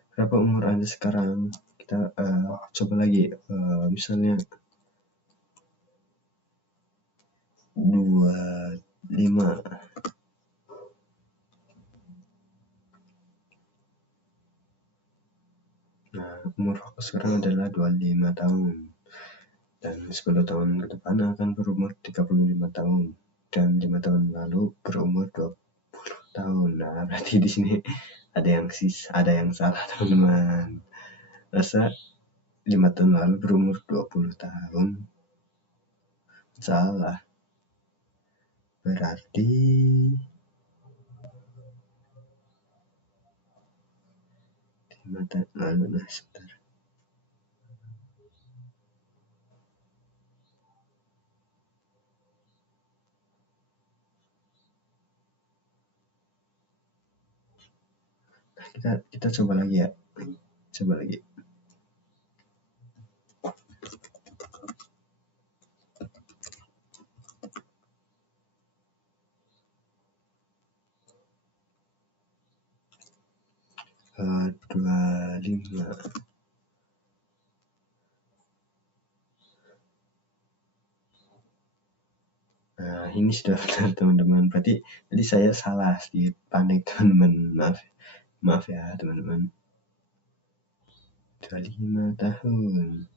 berapa umur Anda sekarang? Kita coba lagi. Misalnya 25. Nah, umur aku sekarang adalah 25 tahun. Dan 10 tahun ke depan akan berumur 35 tahun. Dan 5 tahun lalu berumur 20 tahun. Nah, berarti di sini ada yang salah teman-teman. Rasa 5 tahun lalu berumur 20 tahun. Salah. Berarti 5 tahun lalu. Nah, sebentar. Nah, kita coba lagi ya. Coba lagi. Uh, 25. Nah, ini sudah benar teman-teman. Berarti tadi saya salah sedikit, panik teman-teman. Maaf ya teman-teman. 25 tahun.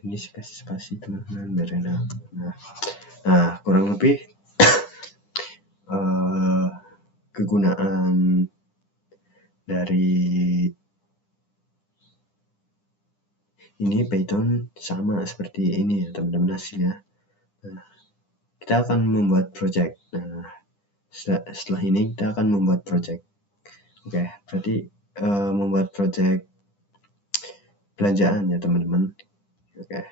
Ini kasih spasi teman-teman biar enak. Nah, kurang lebih kegunaan dari ini Python sama seperti ini ya teman-teman hasilnya. Nah, kita akan membuat project. Nah, setelah ini kita akan membuat project. Oke, berarti membuat project belanjaan ya teman-teman. Oke,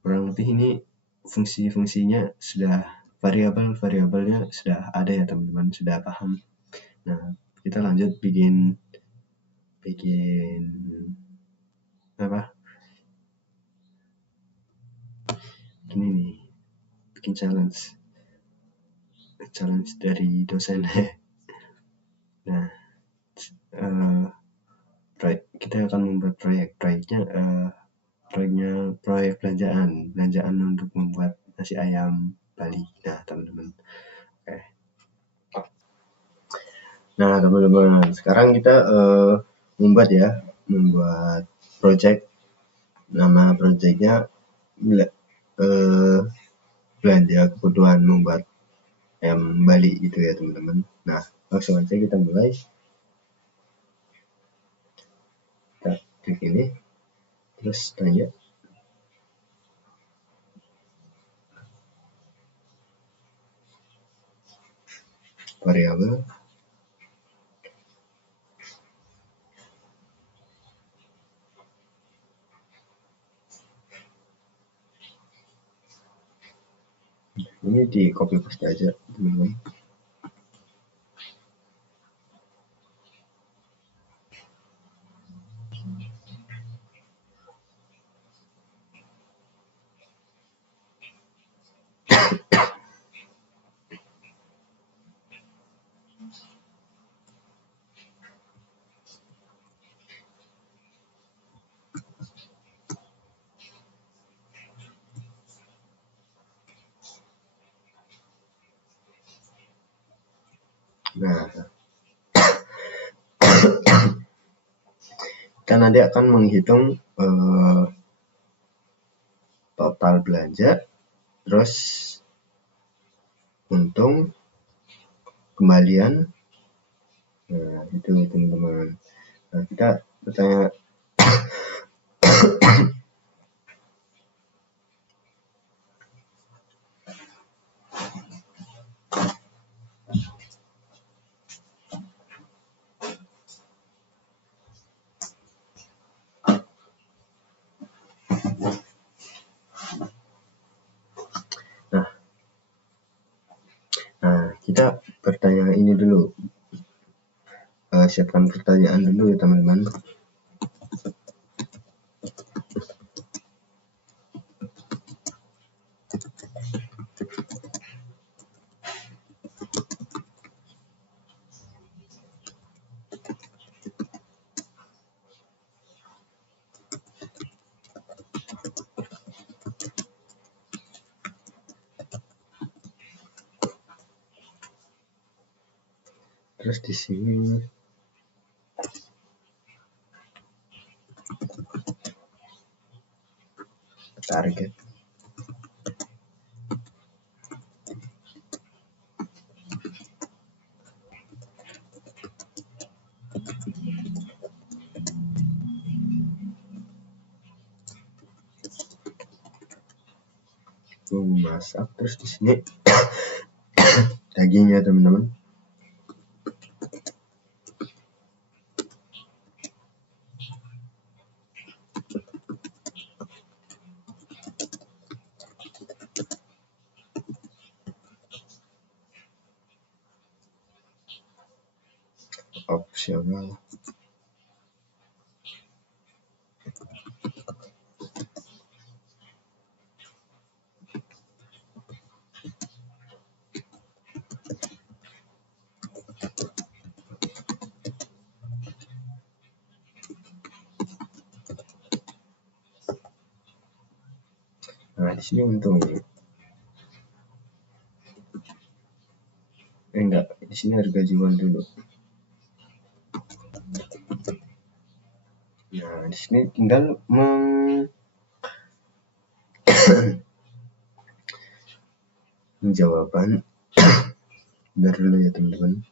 kurang lebih ini fungsi-fungsinya sudah, variabel-variabelnya sudah ada ya teman-teman, sudah paham. Nah, kita lanjut bikin apa? Ini nih, bikin challenge dari dosen. Nah, kita akan membuat proyeknya proyek belanjaan untuk membuat nasi ayam Bali. Nah teman-teman, oke. Nah, teman-teman, sekarang kita membuat project. Nama projectnya belanja kebutuhan membuat ayam Bali itu ya teman-teman. Nah, langsung aja kita mulai. Kita klik ini, terus tanya variabel. Ini di copy paste aja teman-teman. Nah, kita nanti akan menghitung total belanja, terus untung, kembalian. Nah, itu teman-teman. Nah, kita bertanya. Nah, kita bertanya ini dulu. Siapkan pertanyaan dulu ya teman-teman. Terus di sini target. Masak, terus di sini dagingnya teman-teman. Opsional. Nah, di sini untung. Enggak, di sini harga jual dulu. Nah, di sini tinggal jawaban. Bentar dulu ya teman-teman.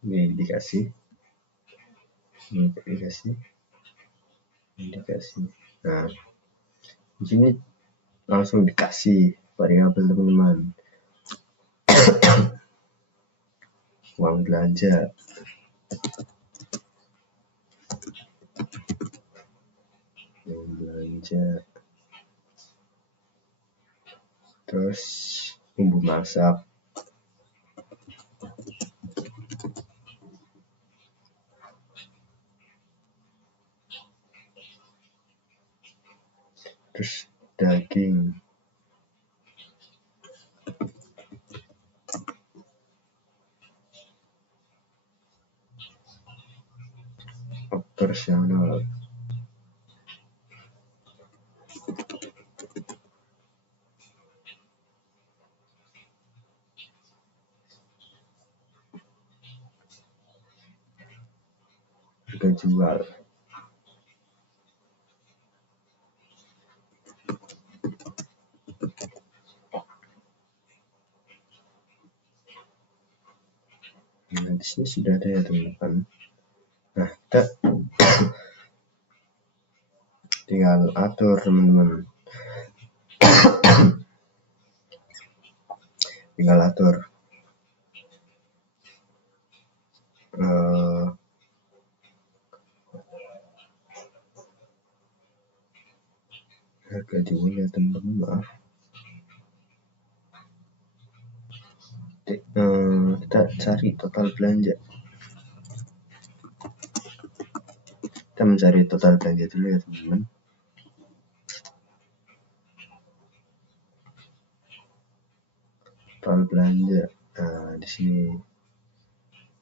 Ini dikasih. Nah, di sini langsung dikasih variabel teman-teman. Uang belanja. Terus bumbu masak. Terus daging. Operasional. harga jual. Nah, di sini sudah ada ya teman-teman. Nah, kita tinggal atur teman-teman. Tinggal atur harga jual ya teman-teman, maaf. Kita cari total belanja. Kita mencari total belanja dulu ya teman-teman. Total belanja. Nah, di sini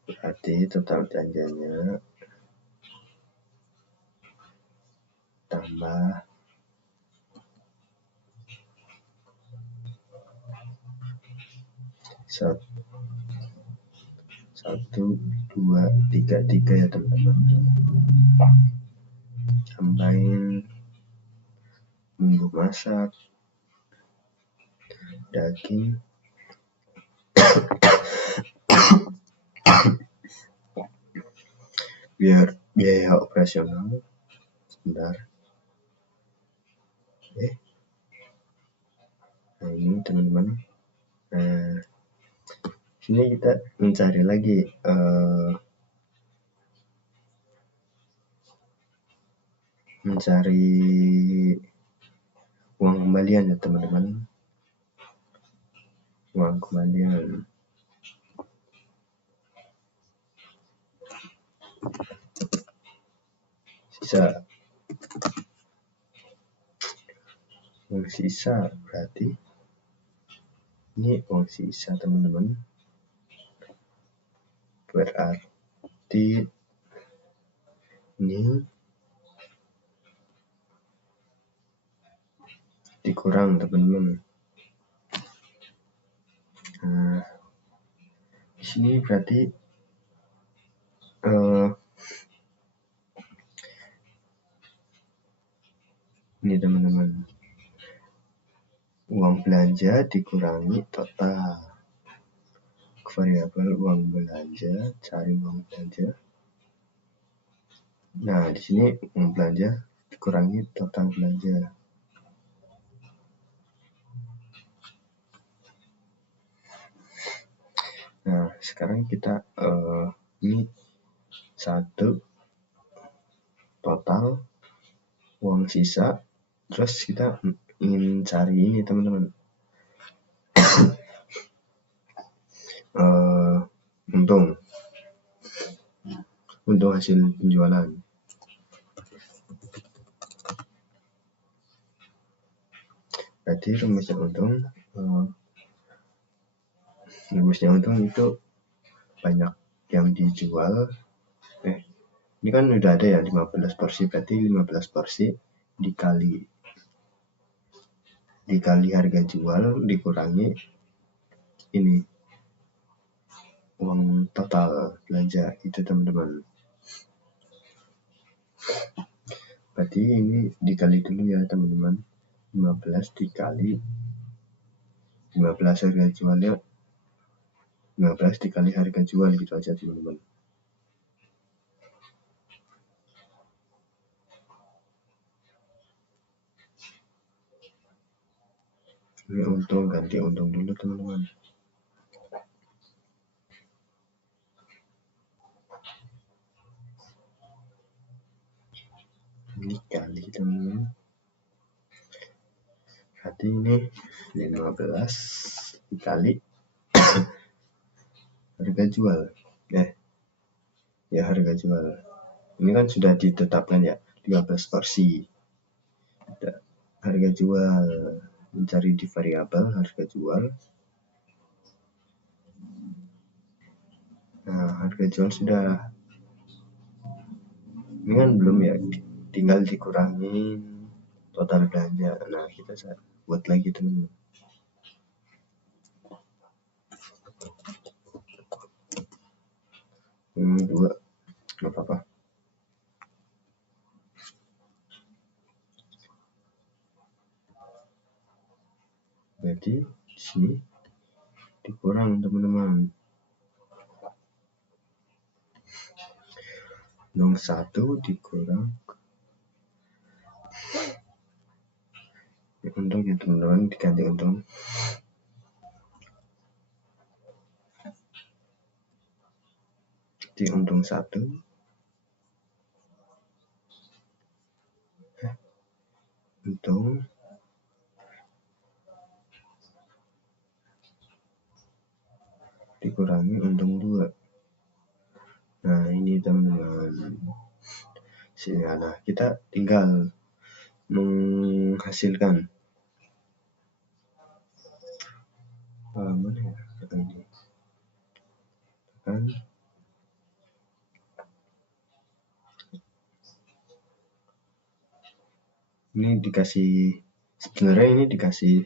berarti total belanjanya tambah 1,2,3,3 ya teman-teman. Tambahin bumbu masak, daging, biar biaya operasional. Sebentar. Nah, ini teman-teman. Nah, sini kita mencari lagi mencari uang kembalian ya teman-teman. Uang kembalian. Sisa. Uang sisa berarti ini uang sisa teman-teman. Berarti ini dikurang teman-teman. Nah, di sini berarti ini teman-teman, uang belanja dikurangi total. Variabel uang belanja, cari uang belanja. Nah, di sini uang belanja dikurangi total belanja. Nah, sekarang kita ini satu total uang sisa, terus kita ingin cari ini teman-teman, untung hasil penjualan. Berarti rumusnya untung itu banyak yang dijual. Ini kan udah ada ya 15 porsi, berarti 15 porsi dikali harga jual dikurangi ini uang total belanja itu teman-teman. Berarti ini dikali dulu ya teman-teman. 15 dikali 15 harga jualnya, 15 dikali harga jual, gitu aja teman-teman. Ini untung, ganti untung dulu teman-teman. Ini kali teman-teman. Berarti ini 15 dikali harga jual. Ya harga jual. Ini kan sudah ditetapkan ya, 15 porsi. Harga jual, mencari di variabel harga jual. Nah, harga jual sudah. Ini kan belum ya, tinggal dikurangi total belanja. Nah, kita buat lagi teman-teman. Ini 2, nggak apa-apa. sini dikurang teman-teman. Untung 1 dikurang untung ya teman-teman, diganti untung. Di untung 1 untung dikurangi untung 2. Nah ini teman-teman hasilnya. Nah kita tinggal menghasilkan mana ya ini kan ini dikasih, sebenarnya ini dikasih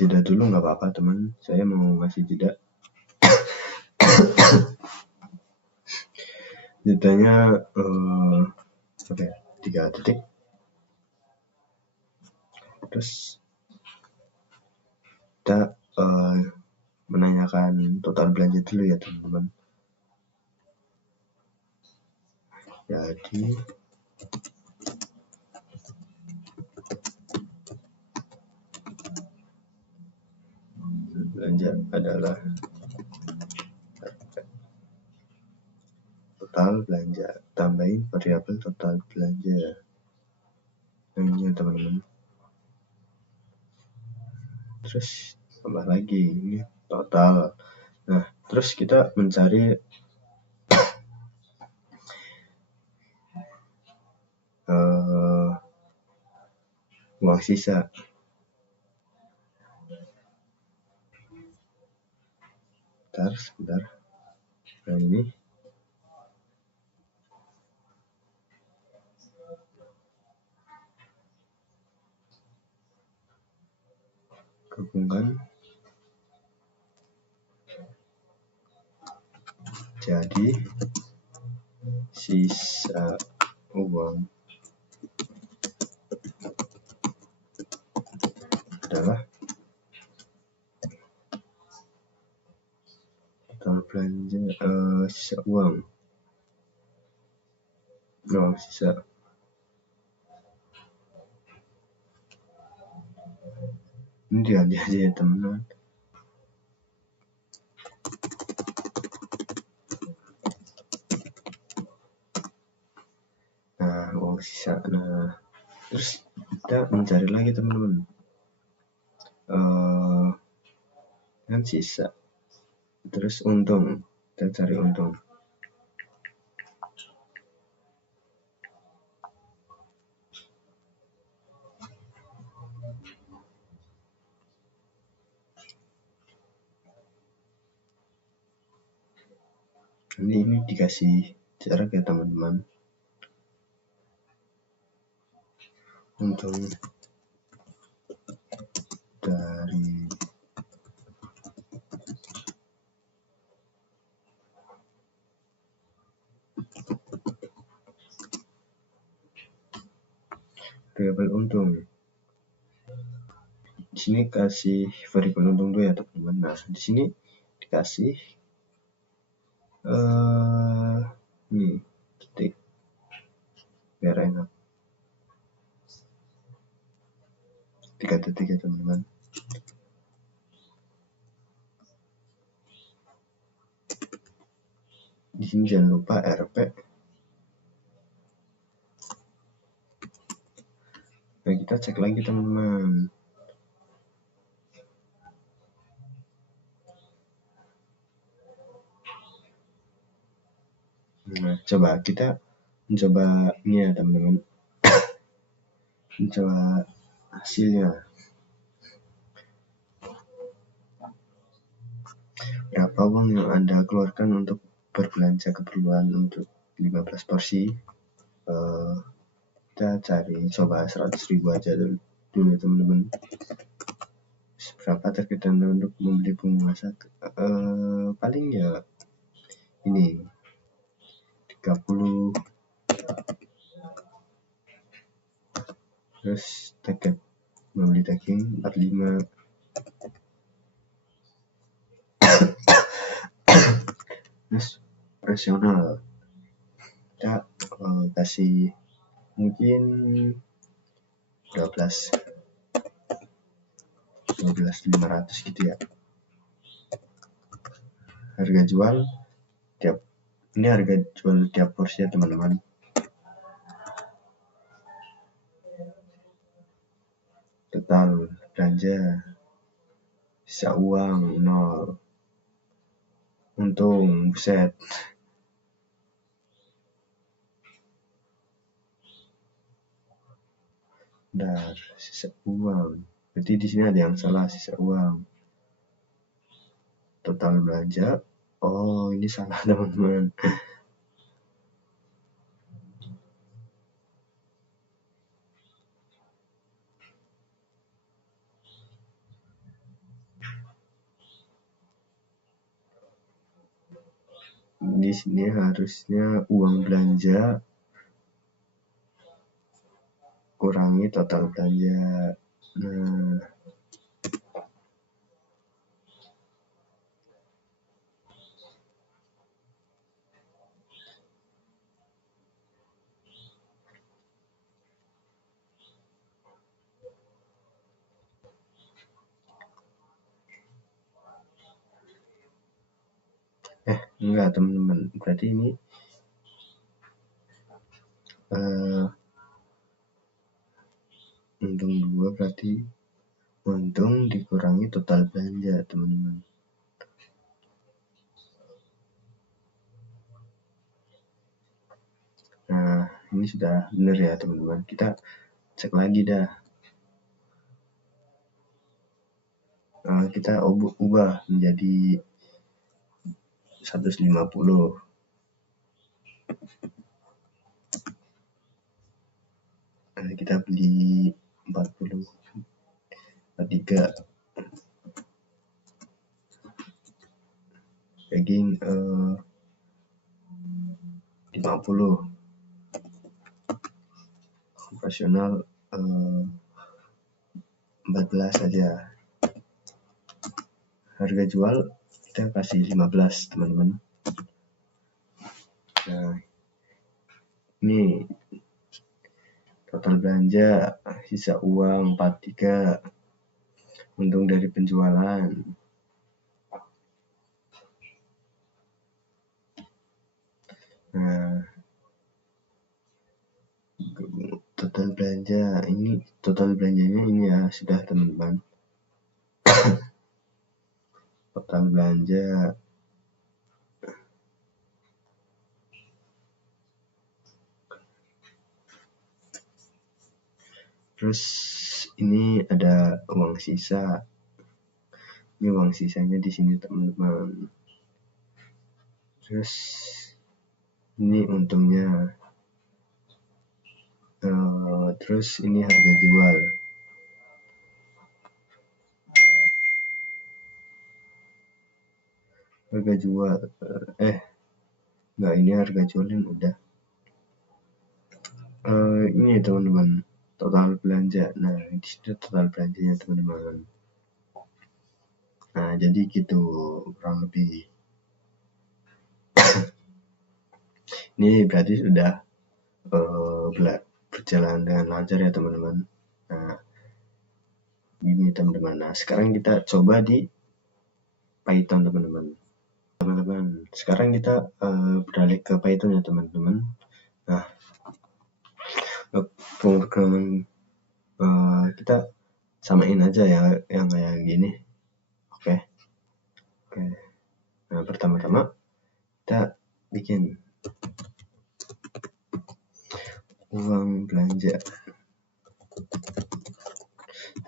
jeda dulu nggak apa-apa teman, saya mau ngasih jeda. Jedanya 3 detik. Terus kita menanyakan total belanja dulu ya teman-teman. Jadi belanja adalah total belanja, tambahin variabel total belanja. Ini teman-teman. Terus tambah lagi ini total. Nah terus kita mencari uang sisa. Sebentar. Nah ini gabungkan jadi sisa uang adalah total belanja sisa uang sisa ini diganti aja ya teman-teman. Nah uang sisa. Nah terus kita mencari lagi teman-teman kan sisa, terus untung, kita cari untung. Ini dikasih jarak ya teman-teman. Untung dari variabel untung. Di sini kasih variabel untung tuh ya teman-teman. Nah di sini dikasih ini detik biar enak. 3 detik ya teman-teman. Di sini jangan lupa RP. Nah kita cek lagi teman-teman. Nah coba kita mencoba ini ya teman-teman. Mencoba hasilnya. Berapa uang yang Anda keluarkan untuk berbelanja keperluan untuk 15 porsi? Kita cari coba 100.000 aja dulu ya teman-teman. Berapa target Anda untuk membeli bumbu masak? Paling ya ini 30. Terus target membeli daging 45. Terus rasional kita kasih mungkin 12.500 gitu ya. Harga jual ini harga jual tiap porsi ya teman-teman. Total belanja, sisa uang 0, untung buset. Sisa uang. Berarti di sini ada yang salah, sisa uang. Total belanja. Oh, ini salah teman-teman. Di sini harusnya uang belanja kurangi total belanja. Nah, enggak teman-teman, berarti ini untung 2 berarti untung dikurangi total belanja teman-teman. Nah, ini sudah benar ya teman-teman. Kita cek lagi dah. Kita ubah menjadi 150. Kita beli 40, 43. Daging 50. Operasional 14 saja. Harga jual kita kasih 15 teman-teman. Nah, ini total belanja, sisa uang 43, untung dari penjualan. Nah, total belanja ini, total belanjanya ini ya sudah teman-teman. Total belanja terus ini ada uang sisa. Ini uang sisanya di sini teman-teman. Terus ini untungnya. Terus ini harga jual. Harga jual. Enggak, ini harga jualin udah. Ini teman-teman, total belanja. Nah, di sini total belanjanya teman-teman. Nah, jadi gitu kurang lebih. Ini berarti sudah berjalan dengan lancar ya teman-teman. Nah, ini teman-teman. Nah, sekarang kita coba di Python teman-teman. Sekarang kita beralih ke Python ya teman-teman. Nah, pemrograman kita samain aja ya yang kayak gini. Oke. Nah, pertama-tama kita bikin uang belanja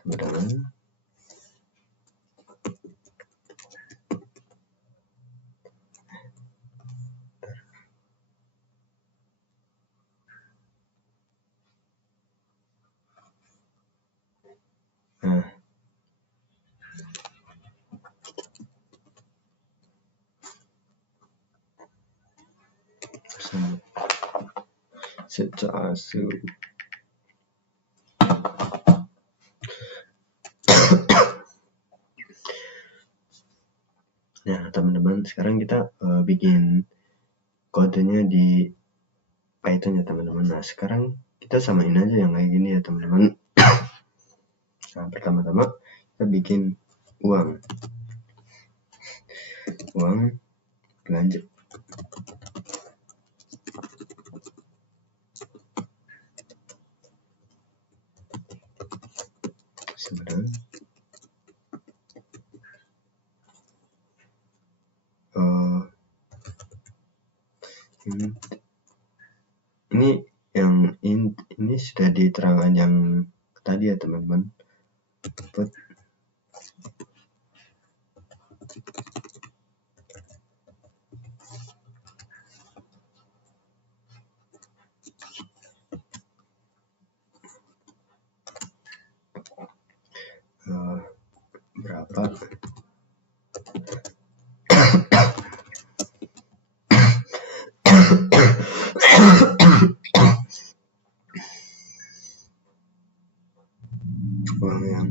teman-teman. Nah, secara Nah, teman-teman, teman-teman. Sekarang kita bikin kodenya di Python ya teman-teman. Nah sekarang kita samain aja yang kayak gini ya teman-teman. Nah pertama-tama kita bikin uang belanja. Sebenarnya ini yang ini sudah diterangkan yang tadi ya teman-teman. Berapa uang yang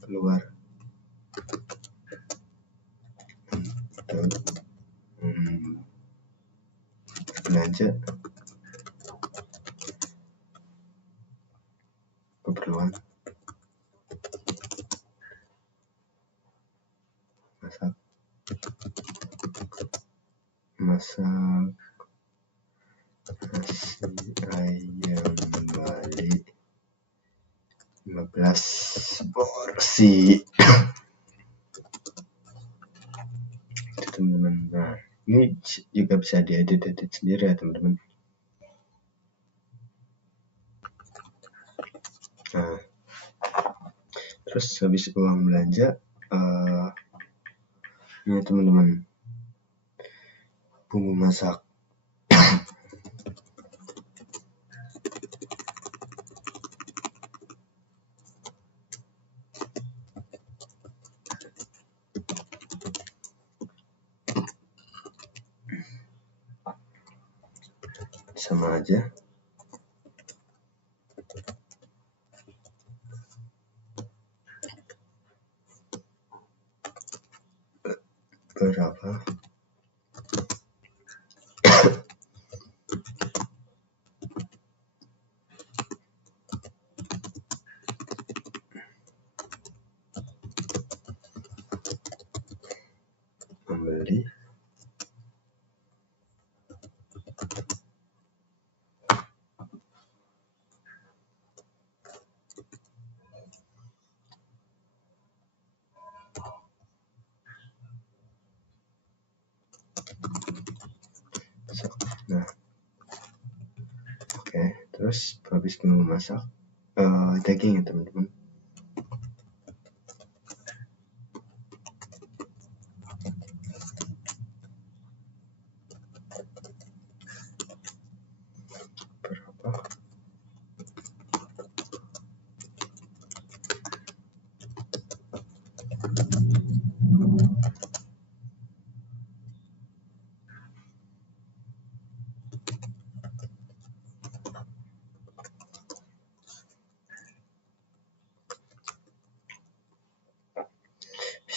keluar untuk belanja keperluan masak nasi ayam Bali 15 porsi. Itu teman-teman. Nah ini juga bisa diedit sendiri ya teman-teman. Nah terus habis uang belanja ini teman-teman, bumbu masak. Sama aja. Berapa? Membeli nah oke. Terus habis memasak daging ya teman-teman. Berapa?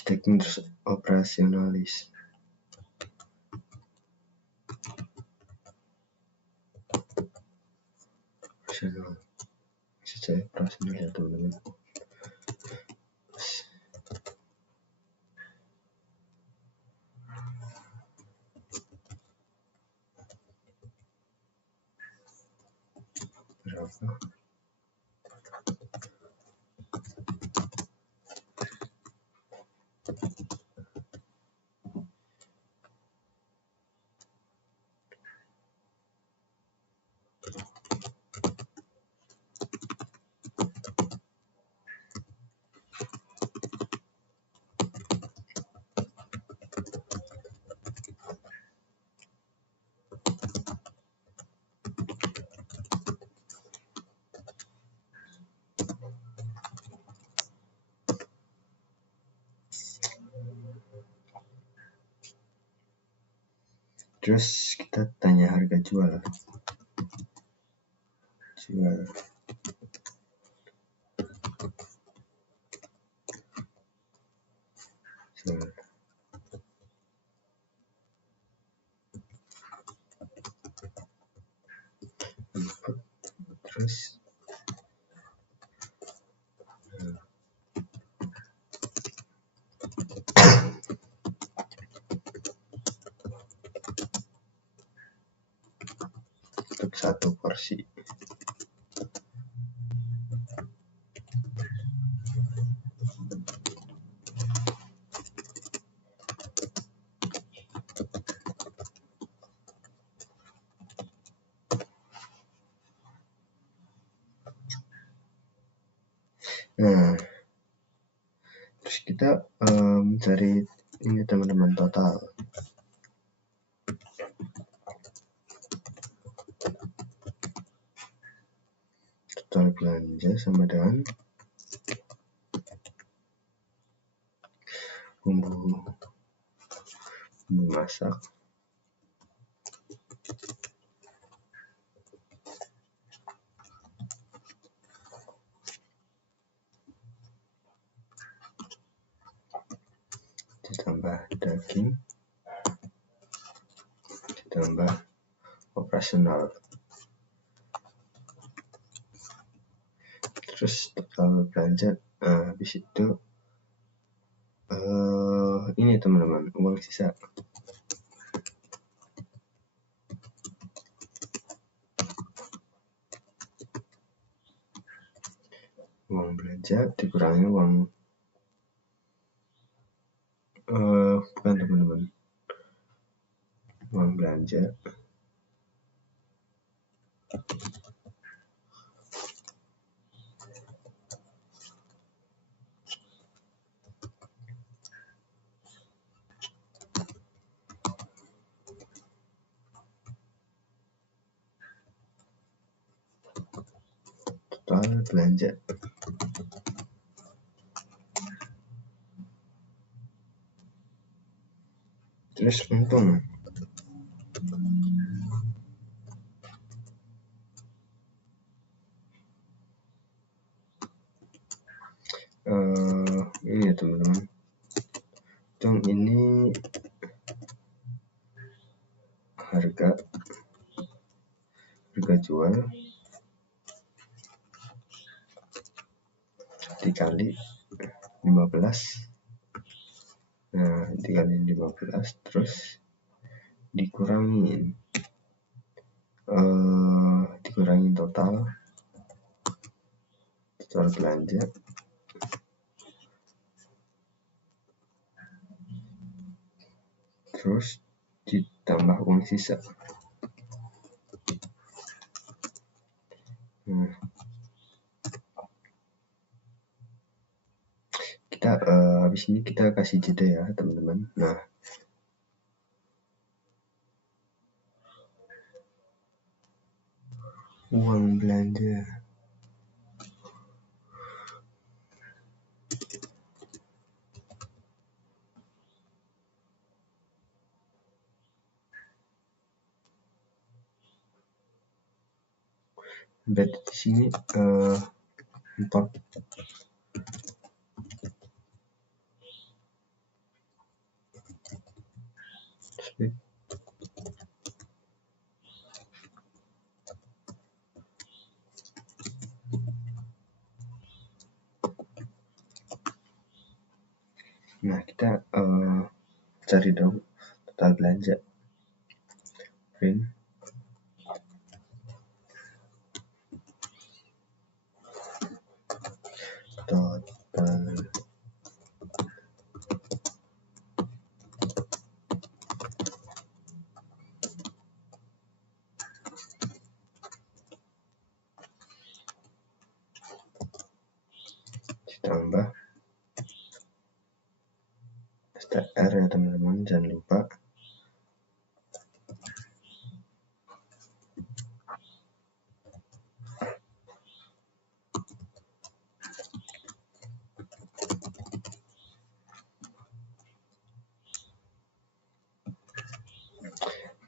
Stacking terus operasionalis. Operasional. Maksud saya operasional ya teman-teman. Berapa? Terus kita tanya harga jual. Terus untuk satu porsi. Nah, terus kita mencari ini teman-teman, total belanja sama dengan bumbu masak ditambah daging ditambah operasional. Terus total belanja, habis itu ini teman-teman, uang sisa. Uang belanja dikurangi uang bukan teman-teman, uang belanja total belanja. Terus untung, ini ya teman-teman, untung ini harga jual dikali 15. Nah, dikali 15 terus dikurangin total belanja terus ditambah uang sisa. Kita habis ini kita kasih jeda ya teman-teman. Nah, uang belanja berarti di sini 4. Nah, kita cari dong total belanja. Print total ditambah STR ya teman-teman, jangan lupa.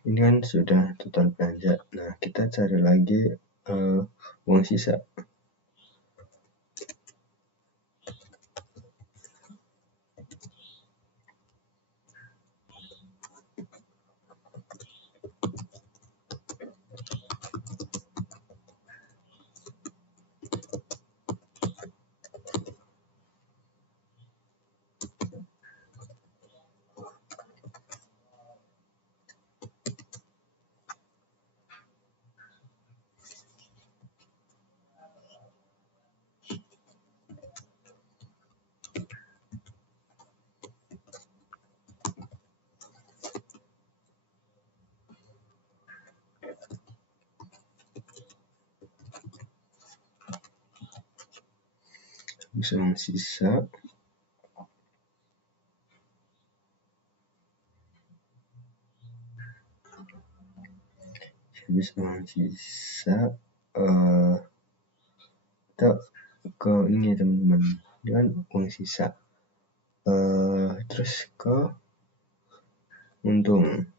Ini kan sudah total belanja. Nah, kita cari lagi uang sisa. Habis uang sisa, kita ke ini teman-teman, ini kan uang sisa, terus ke untung.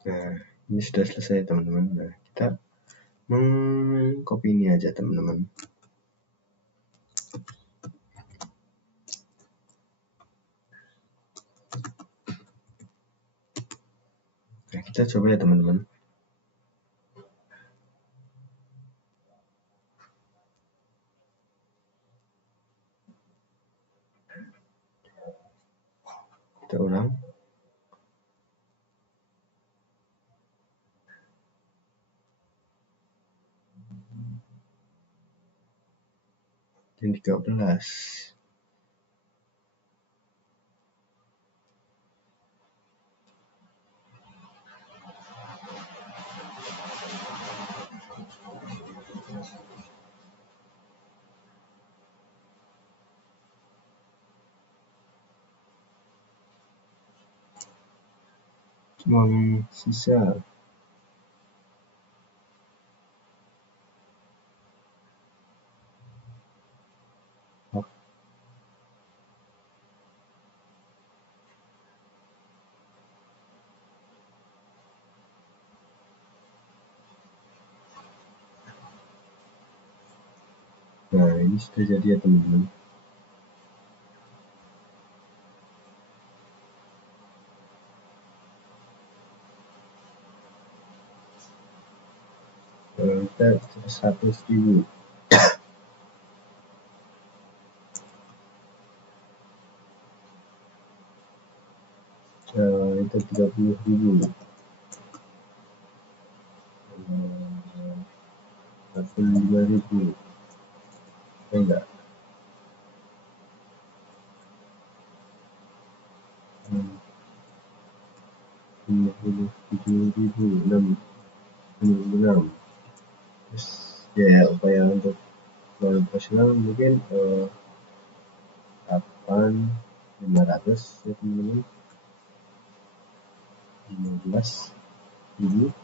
Nah, ini sudah selesai teman-teman. Nah, kita mengcopy ini aja teman-teman. Nah, kita coba ya teman-teman. Kita ulang. Yang 13. Uang sisa. Nah, ini sudah jadi ya teman-teman. Kita 100.000. Itu 30.000. 45.000. Enggak. 57.006. Terus ya upaya untuk profesional mungkin 8.500 ya teman-teman. 15.000.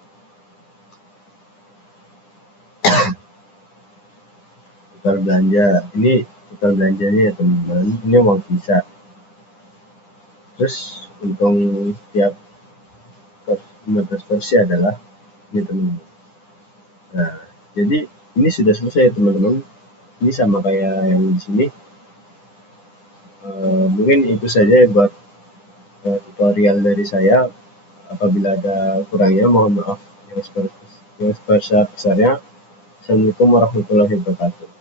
Total belanja, ini total belanjanya ya teman-teman, ini uang sisa. Terus untung tiap 15 versi adalah ini teman-teman. Nah, jadi ini sudah selesai teman-teman. Ini sama kayak yang di sini. Mungkin itu saja buat tutorial dari saya. Apabila ada kurangnya mohon maaf. Yang sebesar-besarnya. Assalamualaikum warahmatullahi wabarakatuh.